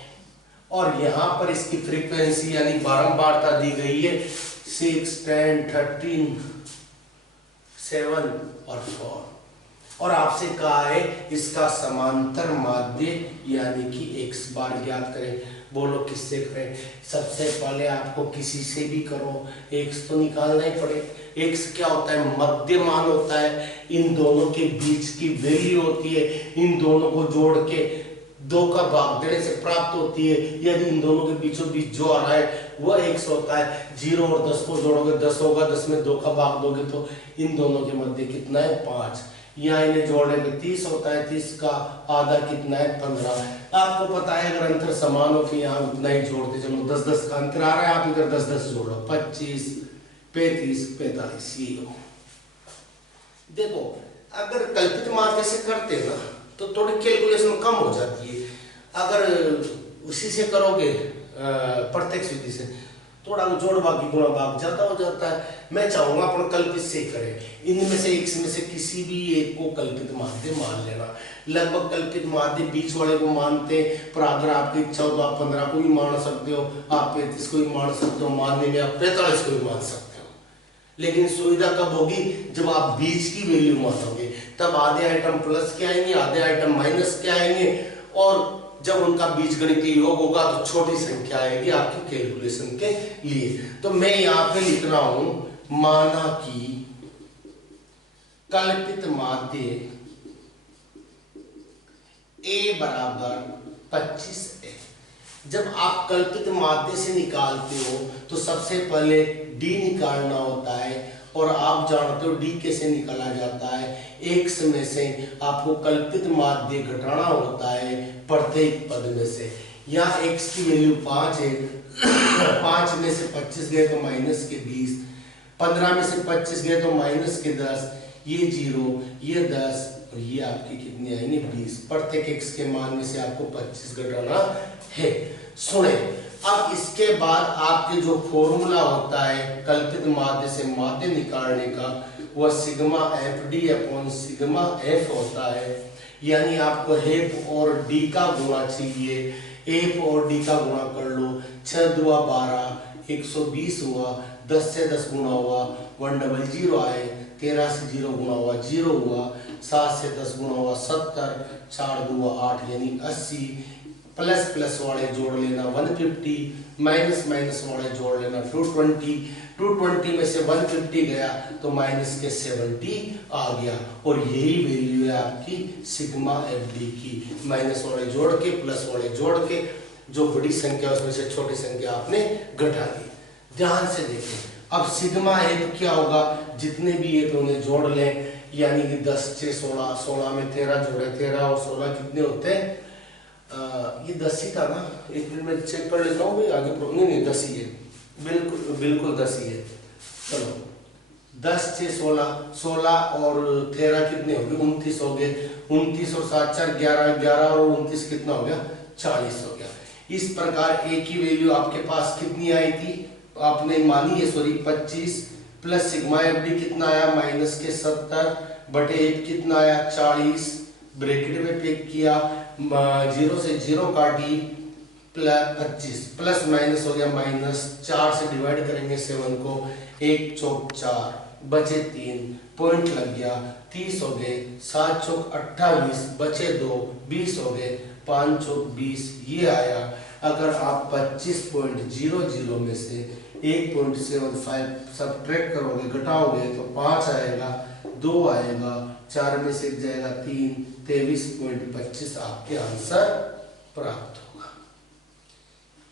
और यहां पर इसकी फ्रीक्वेंसी यानी बारंबारता दी गई है 6, 10, 13, 7 और 4। और आपसे कहा है इसका समांतर माध्य यानी कि x बार ज्ञात करें। बोलो किससे करें? सबसे पहले आपको किसी से भी करो, x तो निकालना ही पड़े। x क्या होता है? मध्य मान होता है, इन दोनों के बीच की वैल्यू होती है। इन दोनों को जोड़ के 2 का भाग देने से प्राप्त होती है। यदि इन दोनों के बीचों बीच जो आ रहा है वह x होता है। 0 और 10 को जोड़ोगे 10 होगा, 10 में 2 का भाग दोगे तो इन दोनों के मध्य कितना है? 5। यहाँ इन्हें जोड़ने में 30 होता है, 30 का आधा कितना है? 15। आपको पता है अगर अंतर समान हो तो यहाँ उतना ही जोड़ते चलो। 10-10 का अंतर आ रहा है, आप इधर 10-10 जोड़ो। 25, 35, 45 ये हो। देखो अगर कल्पित माध्य से करते ना तो थोड़ी कैलकुलेशन कम हो जाती है। अगर उसी से करोगे प्रत्यक्ष विधि से थोड़ा जोड़ बाकी गुणा भाग ज्यादा हो जाता है। मैं चाहूंगा अपन कल्पित से करें। इनमें से एक में से किसी भी एक को कल्पित माध्य मान लेना। लगभग कल्पित माध्य बीच वाले को मानते, पर अगर आपकी इच्छा हो तो आप 15 को भी मान सकते हो, आप 35 को भी मान सकते हो, मानने में आप 45 को भी मान सकते हो। लेकिन सुविधा कब होगी? जब आप बीच की वैल्यू मानोगे, तब आधे आइटम प्लस के आएंगे, आधे आइटम माइनस के आएंगे, और जब उनका बीजगणितीय योग होगा तो छोटी संख्या आएगी आपकी कैलकुलेशन के लिए। तो मैं यहाँ पे लिख रहा हूं, माना कि कल्पित माध्य a बराबर 25 है। जब आप कल्पित माध्य से निकालते हो तो सबसे पहले d निकालना होता है, और आप जानते हो d कैसे निकाला जाता है। x में से आपको कल्पित माध्य घटाना होता है प्रत्येक पद में से। यहाँ x की वैल्यू 5 है, 5 में से 25 गए तो माइनस के 20, 15 में से 25 गए तो माइनस के 10, ये 0, ये 10 और ये आपकी कितनी आएंगे? 20। प्रत्येक x के मान में से आपको 25 घटाना है। सुने, अब इसके बाद आपके जो फॉर्मूला होता है कल्पित माध्य से माध्य निकालने का, वह sigma F D upon sigma F होता है। यानी आपको एफ और डी का गुणा चाहिए। एफ और डी का गुणा कर लो। 6 दूआ 12, 120 हुआ, 10 से 10 गुणा हुआ 100 आए, 13 से 0 गुणा हुआ 0 हुआ, 7 से 10 गुणा हुआ 70, 4 दूआ 8 यानी 80, प्लस प्लस वाले जोड़ लेना 150, माइनस माइनस वाले जोड़ लेना 220, 220 में से 150 गया तो माइनस के 70 आ गया, और यही वैल्यू है आपकी सिग्मा एफ डी की। माइनस वाले जोड़ के प्लस वाले जोड़ के जो बड़ी संख्या उसमें से छोटी संख्या आपने घटा दी। ध्यान से देखें, अब सिग्मा एफ क्या होगा? जितने भी एफ उन्हें जोड़ लें, यानी कि 10 6 16, 16 में 13 जोड़े, 13 और 16 कितने होते हैं? ये 10 ही था ना, एक मिनट में चेक कर लेता हूँ आगे। नहीं 10 ही है, बिल्कुल बिल्कुल 10 ही है। चलो 10 6 16, 16 और 13 कितने हो गए? 29 हो गए। 29 और 7 4 11, 11 और 29 कितना हो गया? 40 हो गया। इस प्रकार ए की वैल्यू आपके पास कितनी आई थी? आपने मानी है, sorry 25, plus sigma F D कितना आया? माइनस के 70 बटे 1 कितना आया? 40, ब्रैकेट में पिक किया, 0 से 0 काटी, प्लस 25, प्लस माइनस हो गया माइनस, 4 से डिवाइड करेंगे 7 को, 1 चौक 4 बचे 3, पॉइंट लग गया, 30 हो गए, 7 चौक 28 बचे 2, 20 हो गए, 5 चौक 20 ये आया। अगर आप 25.00 में से 8.75 सब्ट्रैक्ट करोगे, घटाओगे तो 5 आएगा, 2 आएगा, 4 में से जाएगा 3, 23.25 आपके आंसर प्राप्त होगा।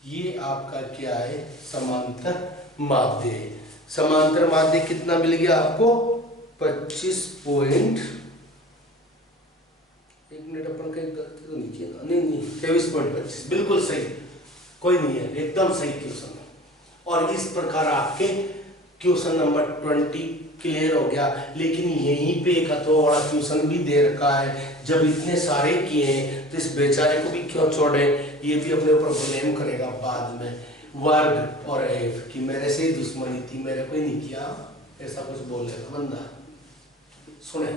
ये आपका क्या है? समांतर माध्य है। समांतर माध्य कितना मिल गया आपको? 25 पॉइंट, एक मिनट अपन कहीं गलती तो नहीं किया? नहीं 23.25 बिल्कुल सही, कोई नहीं है, एकदम सही क्वेश्चन। और इस प्रकार आपके क्वेश्चन नंबर 20 क्लियर हो गया। लेकिन यहीं पे एक अथवा वाला क्वेश्चन भी दे रखा है। जब इतने सारे किए हैं तो इस बेचारे को भी क्यों छोड़े, ये भी अपने ऊपर ब्लेम करेगा बाद में। वर्ग और एफ की मेरे से ही दुश्मनी थी, मेरे को ही नहीं किया, ऐसा कुछ बोलेगा बंदा। सुने,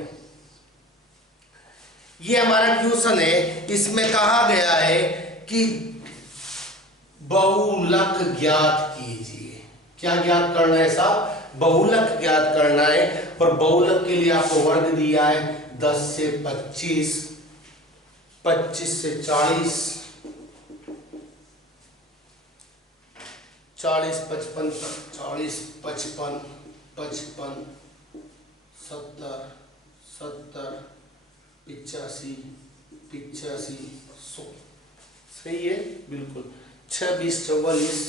ये हमारा क्वेश्चन है, इसमें कहा गया है कि बहुलक ज्ञात कीजिए। क्या ज्ञात करना है साहब? बहुलक ज्ञात करना है। और बहुलक के लिए आपको वर्ग दिया है 10 से 25, 25 से 40, 40 55 40 55 55 70 70 85 85 100। सही है बिल्कुल। 6 20 44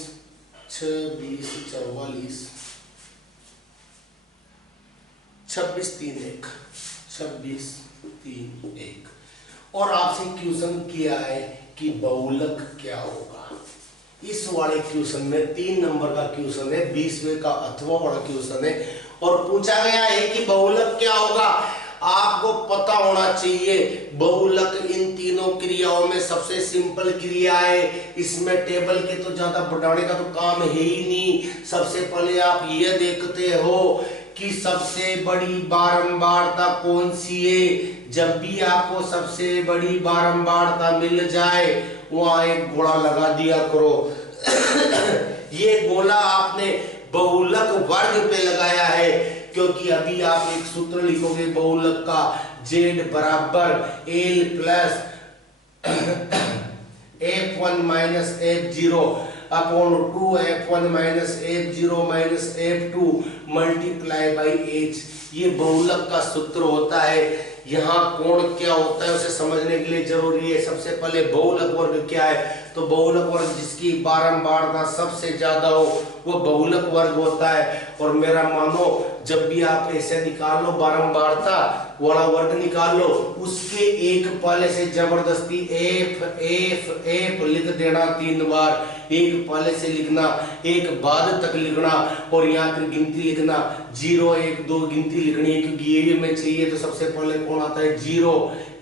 6 20 44 26 3 1 26 3 1। और आपसे क्वेश्चन किया है कि बहुलक क्या होगा। इस वाले क्वेश्चन में 3 नंबर का क्वेश्चन है, 20वें का अथवा वाला क्वेश्चन है। और पूछा गया है कि बहुलक क्या होगा। आपको पता होना चाहिए बहुलक इन तीनों क्रियाओं में सबसे सिंपल क्रिया है। इसमें टेबल के तो ज्यादा बढ़ाने का तो काम है ही नहीं। सबसे पहले आप ये देखते हो कि सबसे बड़ी बारंबारता कौन सी है। जब भी आपको सबसे बड़ी बारंबारता मिल जाए वहां एक गोला लगा दिया करो। ये गोला आपने बहुलक वर्ग पे लगाया है, क्योंकि अभी आप एक सूत्र लिखोगे बहुलक का, z बराबर l plus f1 minus f0 upon 2f1 minus f0 minus f2 multiply by h। ये बहुलक का सूत्र होता है। यहाँ कोण क्या होता है उसे समझने के लिए जरूरी है। सबसे पहले बहुलक वर्ग क्या है, तो बहुलक वर्ग जिसकी बारंबारता सबसे ज्यादा हो वो बहुलक वर्ग होता है। और मेरा मानो जब भी आप ऐसे निकाल लो बारंबारता वाला वर्ग निकाल लो, उसके एक पहले से जबरदस्ती एफ एफ एफ लिख देना 3 बार। एक पहले से लिखना, एक बाद तक लिखना, और यहाँ फिर गिनती लिखना 0 1 2 गिनती लिखनी है, क्योंकि ये भी मैं चाहिए। तो सबसे पहले कौन आता है 0,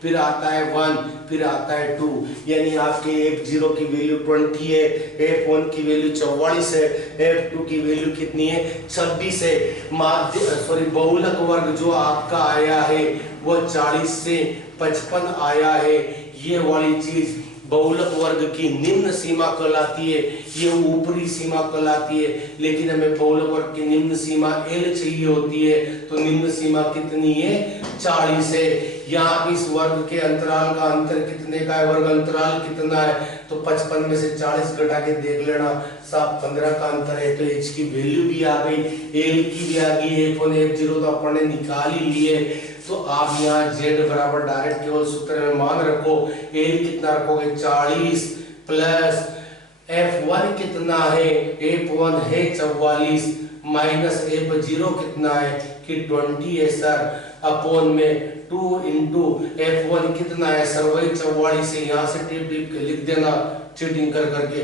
फिर आता है 1, फिर आता है 2। यानी आपके f0 की वैल्यू 20 है, f1 की वैल्यू 44 है, f2 की वैल्यू कितनी है 26 है। सॉरी बहुलक वर्ग जो आपका आया है वो 40 से 55 आया है। ये वाली चीज बहुलक वर्ग की निम्न सीमा कहलाती है, ये ऊपरी सीमा कहलाती है। लेकिन हमें बहुलक वर्ग की निम्न सीमा L चाहिए होती है, तो निम्न सीमा कितनी है 40 है। यहाँ इस वर्ग के अंतराल का अंतर कितने का है, वर्ग अंतराल कितना है, तो 55 में से 40 घटा के देख लेना साहब 15 का अंतर है। तो h की वैल्यू भी आ गई, L की भी आ गई, f1 f0 तो अपन ने निकाल ही लिए। तो आप यहाँ z बराबर डायरेक्ट केवल सूत्र में मान रखो, L कितना रखोगे 40 प्लस f1 कितना है, f1 है 44 माइनस f0 कितना है कि 20 है सर, अपॉन में 2 इंटू f1 कितना है सर वही 44 है। यहाँ से टिप टिप के लिख देना चीटिंग कर करके।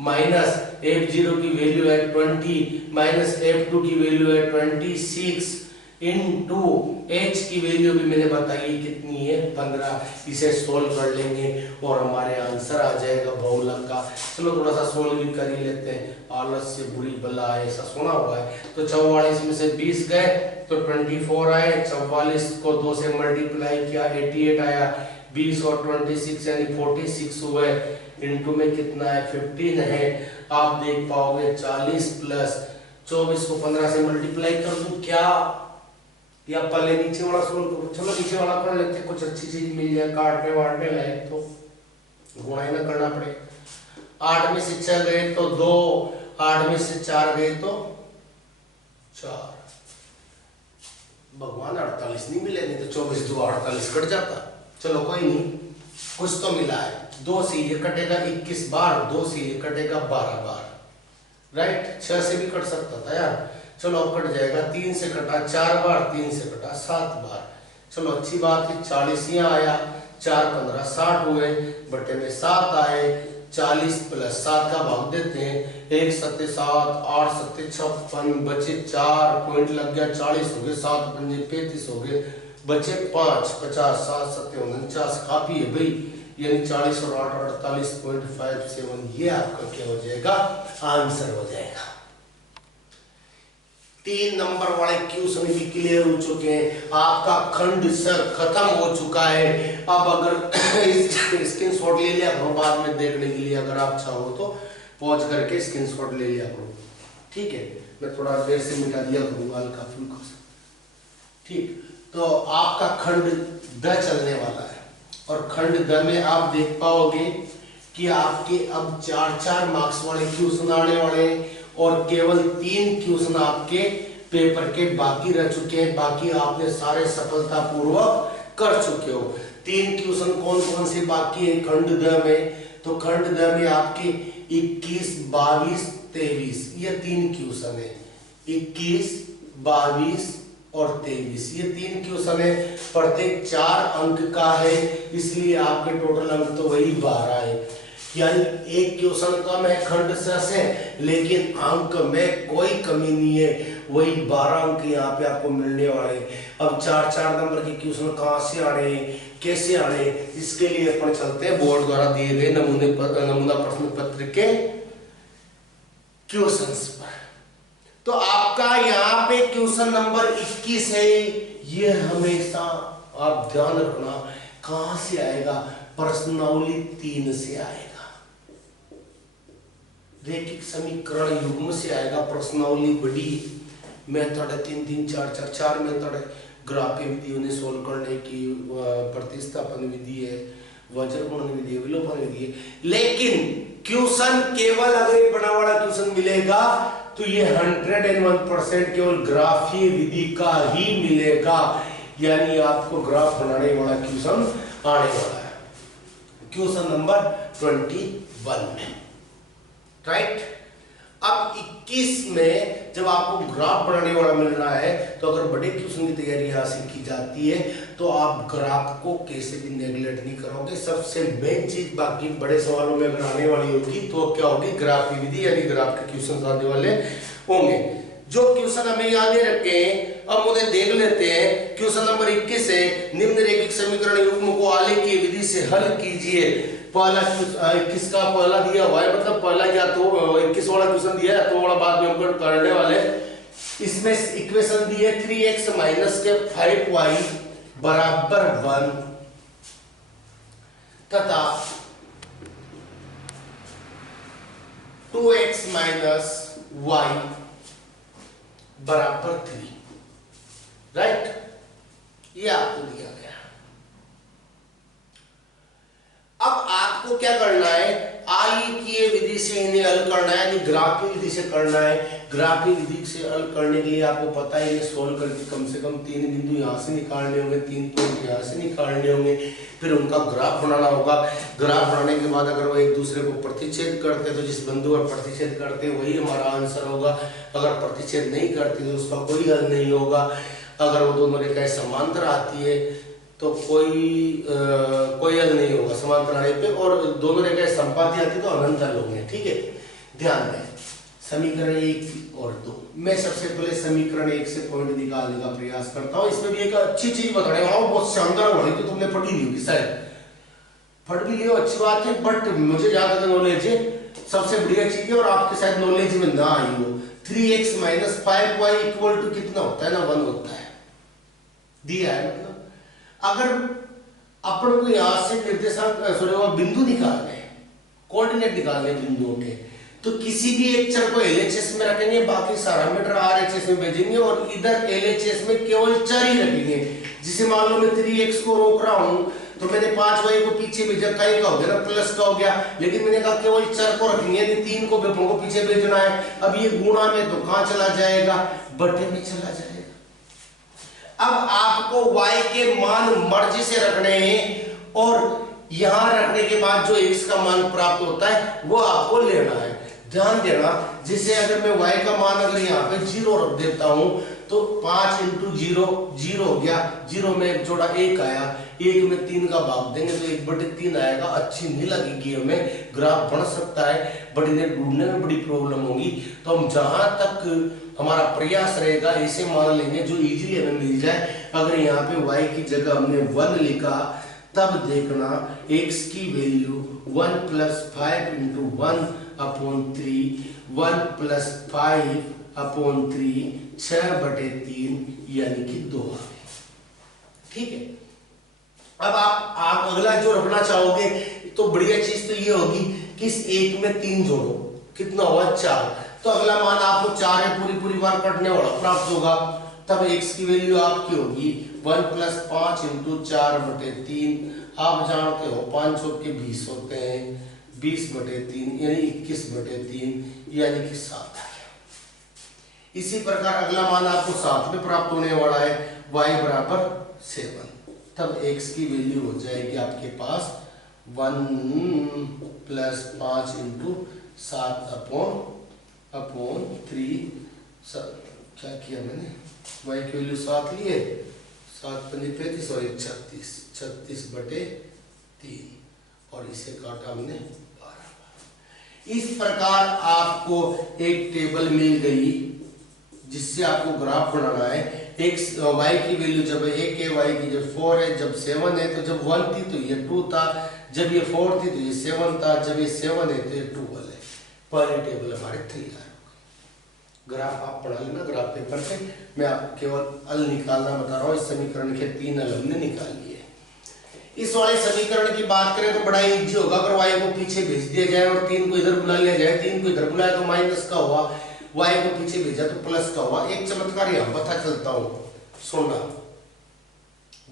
माइनस f0 की वैल्यू है 20 माइनस f2 की वैल्यू है 26 इंटू h की वैल्यू भी मैंने बताई कितनी है 15। इसे सोल्व कर लेंगे और हमारे आंसर आ जाएगा बहुलक का। चलो थोड़ा सा सोल्व भी कर ही लेते हैं, आलस से बुरी बला है ऐसा सुना हुआ है। तो 44 में से 20 गए तो 24 आए, 44 को 2 से मल्टीप्लाई किया 88 आया, 20 और 26 यानी 46 हुए, इंटू में कितना है 15 है। आप देख पाओगे 40 प्लस 24 को 15 से मल्टीप्लाई कर दूं क्या, या पहले नीचे वाला सोल्व करो। चलो नीचे वाला कर लेते, कुछ अच्छी चीज मिल जाए काटने वाटने लायक, तो गुणा ही ना करना पड़े। 8 में से 6 गए तो 2, 8 में से 4 गए तो 4। भगवान 48 नहीं मिले, नहीं तो 24 2 48 कट जाता। चलो कोई नहीं, कुछ तो मिला है। 2 से ये कटेगा 21 बार, 2 से ये कटेगा 12 बार, राइट। 6 से भी कट सकता था यार, चलो अब कट जाएगा। 3 से कटा 4 बार, 3 से कटा 7 बार। चलो अच्छी बात है, 40 यहाँ आया, 4 15 60 हुए, बटे में 7 आए, 40 प्लस 7 का भाग देते हैं, 1 7 7, 8 7 56, बचे 4 पॉइंट लग गया, 40 हो गए, 7 पंजे 35 हो गए, बचे 5 50, 7 7 49, काफी है भाई, यानी 40 और 8 48.57, ये आपका क्या हो जाएगा, आंसर हो जाएगा। 3 नंबर वाले क्वेश्चन भी क्लियर हो चुके हैं, आपका खंड सर खत्म हो चुका है। अब अगर स्क्रीनशॉट ले लिया करो बाद में देखने के लिए, अगर आप चाहो तो पॉज करके स्क्रीनशॉट ले लिया करो, ठीक है। मैं थोड़ा देर से मिटा दिया करूंगा हल्का फुल्का, ठीक। तो आपका खंड द चलने वाला है, और खंड द में आप देख पाओगे कि आपके अब 4-4 मार्क्स वाले क्वेश्चन आने वाले हैं, और केवल 3 क्वेश्चन आपके पेपर के बाकी रह चुके हैं, बाकी आपने सारे सफलतापूर्वक कर चुके हो। 3 क्वेश्चन कौन कौन से बाकी है खंड द में, तो खंड द में आपके 21 22 23 ये 3 क्वेश्चन है, 21 22 और 23 ये 3 क्वेश्चन है, प्रत्येक 4 अंक का है, इसलिए आपके टोटल अंक तो वही 12 है, यानी एक क्वेश्चन कम है खंड से, लेकिन अंक में कोई कमी नहीं है, वही 12 अंक यहाँ पे आपको मिलने वाले। अब 4-4 नंबर के क्वेश्चन कहाँ से आ रहे हैं, कैसे आ रहे हैं, इसके लिए अपन चलते हैं बोर्ड द्वारा दिए गए नमूना प्रश्न पत्र के क्वेश्चंस पर। तो आपका यहाँ पे क्वेश्चन नंबर 21 है, ये हमेशा आप ध्यान रखना कहां से आएगा, प्रश्नावली 3 से आएगा, रैखिक समीकरण युग्म से आएगा। प्रश्नावली बड़ी मेथड है, 3 3 4 मेथड है, ग्राफीय विधि उन्हें सोल्व करने की, प्रतिस्थापन विधि है, वज्रगुणन विधि है, विलोपन विधि है, लेकिन क्वेश्चन केवल अगर ये बड़ा वाला क्वेश्चन मिलेगा तो ये 101% केवल ग्राफीय विधि का ही मिलेगा, यानी आपको ग्राफ बनाने वाला क्वेश्चन आने वाला है क्वेश्चन नंबर 21 में, राइट। अब 21 में जब आपको ग्राफ बनाने वाला मिल रहा है, तो अगर बड़े क्वेश्चन की तैयारी हासिल की जाती है तो आप ग्राफ को कैसे भी नेगलेक्ट नहीं करोगे। सबसे मेन चीज बाकी बड़े सवालों में अगर आने वाली होगी तो क्या होगी, ग्राफ की विधि, यानी ग्राफ के क्वेश्चन आने वाले होंगे। जो क्वेश्चन हमें याद रखे हैं, अब उन्हें देख लेते हैं। क्वेश्चन नंबर 21 है, निम्न रैखिक समीकरण युग्म को आलेखीय विधि से हल कीजिए। पहला 21 का पहला दिया हुआ है, मतलब पहला या तो 21 वाला क्वेश्चन दिया है, तो वाला बाद में हम करने वाले। इसमें इक्वेशन दी है 3x माइनस के 5y बराबर 1 तथा 2x माइनस y बराबर 3, राइट। ये आपको दिया गया। अब आपको क्या करना है, आलेखीय विधि से इन्हें हल करना है, यानी ग्राफीय विधि से करना है। ग्राफीय विधि से हल करने के लिए आपको पता है, इन्हें सोल्व करके कम से कम 3 बिंदु यहाँ से निकालने होंगे, 3 पॉइंट यहाँ से निकालने होंगे, फिर उनका ग्राफ बनाना होगा। ग्राफ बनाने के बाद अगर वो एक दूसरे को प्रतिच्छेद करते हैं तो जिस बिंदु पर प्रतिच्छेद करते हैं वही हमारा आंसर होगा। अगर प्रतिच्छेद नहीं करते तो उसका कोई हल नहीं होगा। अगर वो दोनों रेखाएं समांतर आती है तो कोई हल नहीं होगा समांतर आने पे, और दोनों रेखाएं संपाती आती तो अनंत हल होंगे, ठीक है। ध्यान दें, समीकरण 1 और 2, मैं सबसे पहले समीकरण 1 से पॉइंट निकालने का प्रयास करता हूँ। इसमें भी एक अच्छी चीज बताने वाला हूँ, बहुत शानदार वाली, तो तुमने पढ़ी नहीं होगी शायद, पढ़ भी लियो अच्छी बात है, बट मुझे ज्यादा नॉलेज है, सबसे बढ़िया चीज है, और आपके शायद नॉलेज में ना आई हो। 3x minus 5y equal to कितना होता है ना, 1 होता है, दिया है। मतलब अगर अपन को यहां से निर्देशांक बिंदु निकालने, कोऑर्डिनेट निकालने बिंदुओं के, तो किसी भी एक चर को एलएचएस में रखेंगे, बाकी सारा मीटर आरएचएस में भेजेंगे, और इधर एलएचएस में केवल चर ही रखेंगे। जिसे मान लो मैं 3x को रोक रहा हूं तो मैंने 5y को पीछे भेजा, कहीं का हो गया ना, प्लस का हो गया, लेकिन मैंने कहा केवल चर को रखेंगे, यानी 3 को पीछे भेजना है। अब ये गुणा में तो कहां चला जाएगा, बटे में चला जाएगा। अब आपको y के मान मर्जी से रखने हैं, और यहां रखने के बाद जो x का मान प्राप्त होता है वो आपको लेना है। ध्यान देना, जैसे अगर मैं y का मान अगर यहाँ पे 0 रख देता हूँ तो 5 इंटू 0 0 हो गया, 0 में एक जोड़ा 1 आया, 1 में 3 का भाग देंगे तो 1/3 आएगा। अच्छी नहीं लगेगी हमें, ग्राफ बढ़ सकता है बट इन्हें ढूंढने में बड़ी प्रॉब्लम होगी। तो हम जहां तक हमारा प्रयास रहेगा ऐसे मान लेंगे जो इजीली हमें मिल जाए। अगर यहाँ पे y की जगह हमने 1 लिखा तब देखना x की वैल्यू 1 + 5 × 1/3, 1 + 5/3, 6/3 यानी कि 2 आ गए। ठीक है, अब आप अगला जो रखना चाहोगे तो बढ़िया चीज तो ये होगी कि इस 1 में 3 जोड़ो, कितना हुआ 4, तो अगला मान आपको 4 है पूरी बार कटने वाला प्राप्त होगा। तब x की वैल्यू आपकी होगी 1 + 5 × 4/3। आप जानते हो 5 के 20 होते हैं, 20/3 यानी 21/3 यानी कि 7 आ गया। इसी प्रकार अगला मान आपको 7 में प्राप्त होने वाला है, y = 7। तब x की वैल्यू हो जाएगी आपके पास 1 + 5 × 7/3। क्या किया मैंने, y की वैल्यू 7 लिए, 7 × 5 = 35 और 36, 36/3 और इसे काटा हमने 12। इस प्रकार आपको एक टेबल मिल गई जिससे आपको ग्राफ बनाना है। x y की वैल्यू जब 1 है, y की जब 4 है, जब 7 है, तो जब 1 थी तो ये 2 था, जब ये 4 थी तो ये 7 था, जब ये 7 है तो ये 12 है। पहले टेबल हमारे तैयार। ग्राफ आप पढ़ा लेना ग्राफ पेपर पे, मैं आपको केवल हल निकालना बता रहा हूँ। इस समीकरण के 3 हल हमने निकाल लिए। इस वाले समीकरण की बात करें तो बड़ा इजी होगा। अगर y को पीछे भेज दिया जाए और 3 को इधर बुला लिया जाए, 3 को इधर बुलाया तो माइनस का हुआ, y को पीछे भेजा तो प्लस का हुआ। एक चमत्कार यहाँ पता चलता हूँ, सुनना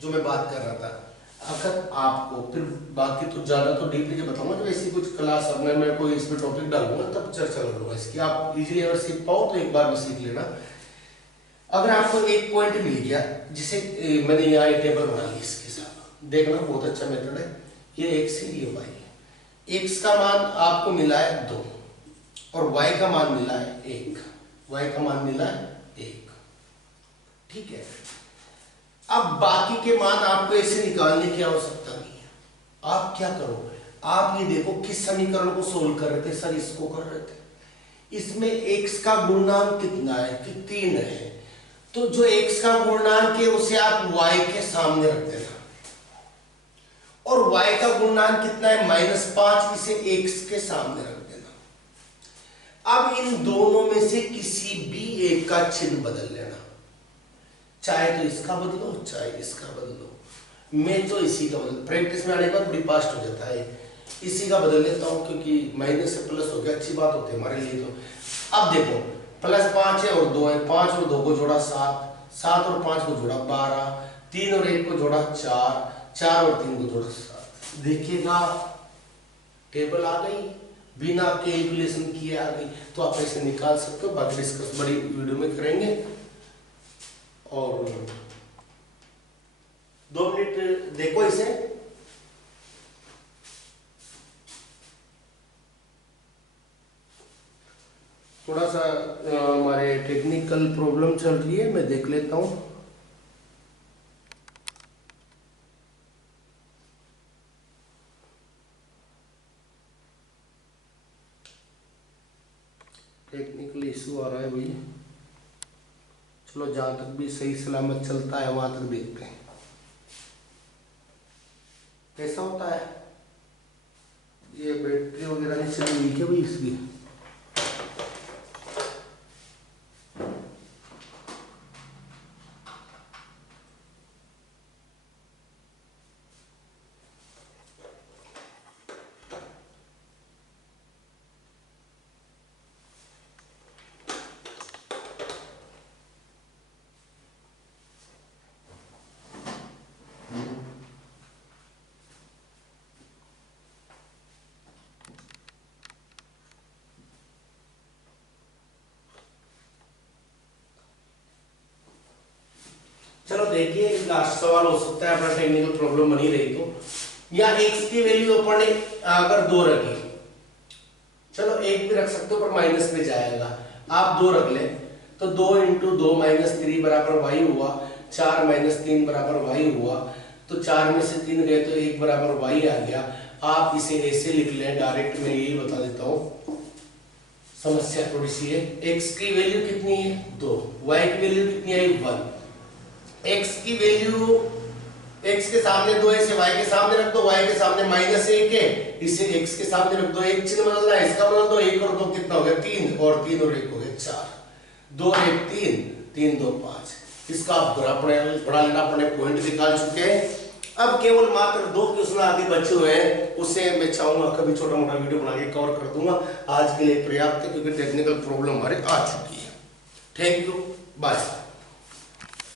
जो मैं बात कर रहा था। अगर आपको फिर बाकी तो ज्यादा तो डीपली जो बताऊंगा, तो ऐसी कुछ क्लास अपने मैं कोई इसमें टॉपिक डालूंगा तब चर्चा करूंगा इसकी। आप इजीली अगर सीख पाओ तो एक बार भी सीख लेना। अगर आपको एक पॉइंट मिल गया, जिसे मैंने यहाँ एक टेबल बना ली इसके साथ, देखना बहुत अच्छा मेथड है। ये x है, ये y है। x का मान आपको मिला है 2 और y का मान मिला है 1, y का मान मिला है 1। ठीक है, अब बाकी के मान आपको ऐसे निकालने की आवश्यकता नहीं है। आप क्या करो, आप ये देखो किस समीकरण को सोल्व कर रहे थे सर, इसको कर रहे थे। इसमें x का गुणनांक कितना है कि 3 है, तो जो x का गुणनांक है उसे आप y के सामने रख देना, और y का गुणनांक कितना है -5, इसे x के सामने रख देना। अब इन दोनों में से किसी भी एक का चिन्ह बदल लेना, चाहे तो इसका बदलो चाहे इसका बदलो। मैं तो इसी का बदल, प्रैक्टिस में आने के बाद बड़ी फास्ट हो जाता है, इसी का बदल लेता हूं क्योंकि माइनस से प्लस हो गया, अच्छी बात होती है हमारे लिए। तो अब देखो +5 है और 2 है, 5 और 2 को जोड़ा 7, 7 और 5 को जोड़ा 12, 3 और 1 को जोड़ा 4, 4 और 3 को जोड़ा 7। देखिएगा टेबल आ गई, बिना कैलकुलेशन किए आ गई। तो आप ऐसे निकाल सकते हो, बाकी डिस्कस बड़ी वीडियो में करेंगे। और 2 मिनट देखो इसे। थोड़ा सा हमारे टेक्निकल प्रॉब्लम चल रही है, मैं देख लेता हूं। टेक्निकल इशू आ रहा है भैया, चलो जहां तक भी सही सलामत चलता है वहां तक देखते हैं कैसा होता है। ये बैटरी वगैरह नहीं चल रही क्या भाई इसकी? चलो देखिए, लास्ट सवाल हो सकता है अपना टेक्निकल प्रॉब्लम बनी रही तो। या x की वैल्यू अपन ने अगर 2 रखी चलो एक भी रख सकते हो पर माइनस में जाएगा, आप 2 रख ले तो 2 × 2 - 3 बराबर y हुआ, 4 - 3 बराबर y हुआ, तो 4 में से 3 गए तो 1 बराबर y आ गया। आप इसे ऐसे लिख लें, डायरेक्ट मैं यही बता देता हूँ, समस्या थोड़ी सी है। x की वैल्यू कितनी है 2, y की वैल्यू कितनी है 1। x की वैल्यू x के सामने 2 है, इसे y के सामने रख दो, y के सामने -1 है, इसे x के सामने रख दो, एक चिन्ह बदलना है, इसका बदल दो, 1 और 2 कितना हो गया 3, और 3 और 1 हो गया 4, 2 और 1 3, 3 2 5। इसका आप बड़ा लेना, अपने पॉइंट निकाल चुके हैं। अब केवल मात्र 2 क्वेश्चन आगे बचे हुए हैं, उसे मैं चाहूंगा कभी छोटा मोटा वीडियो बना के कवर कर दूंगा। आज के लिए पर्याप्त है क्योंकि टेक्निकल प्रॉब्लम हमारे आ चुकी है। Thank you, bye.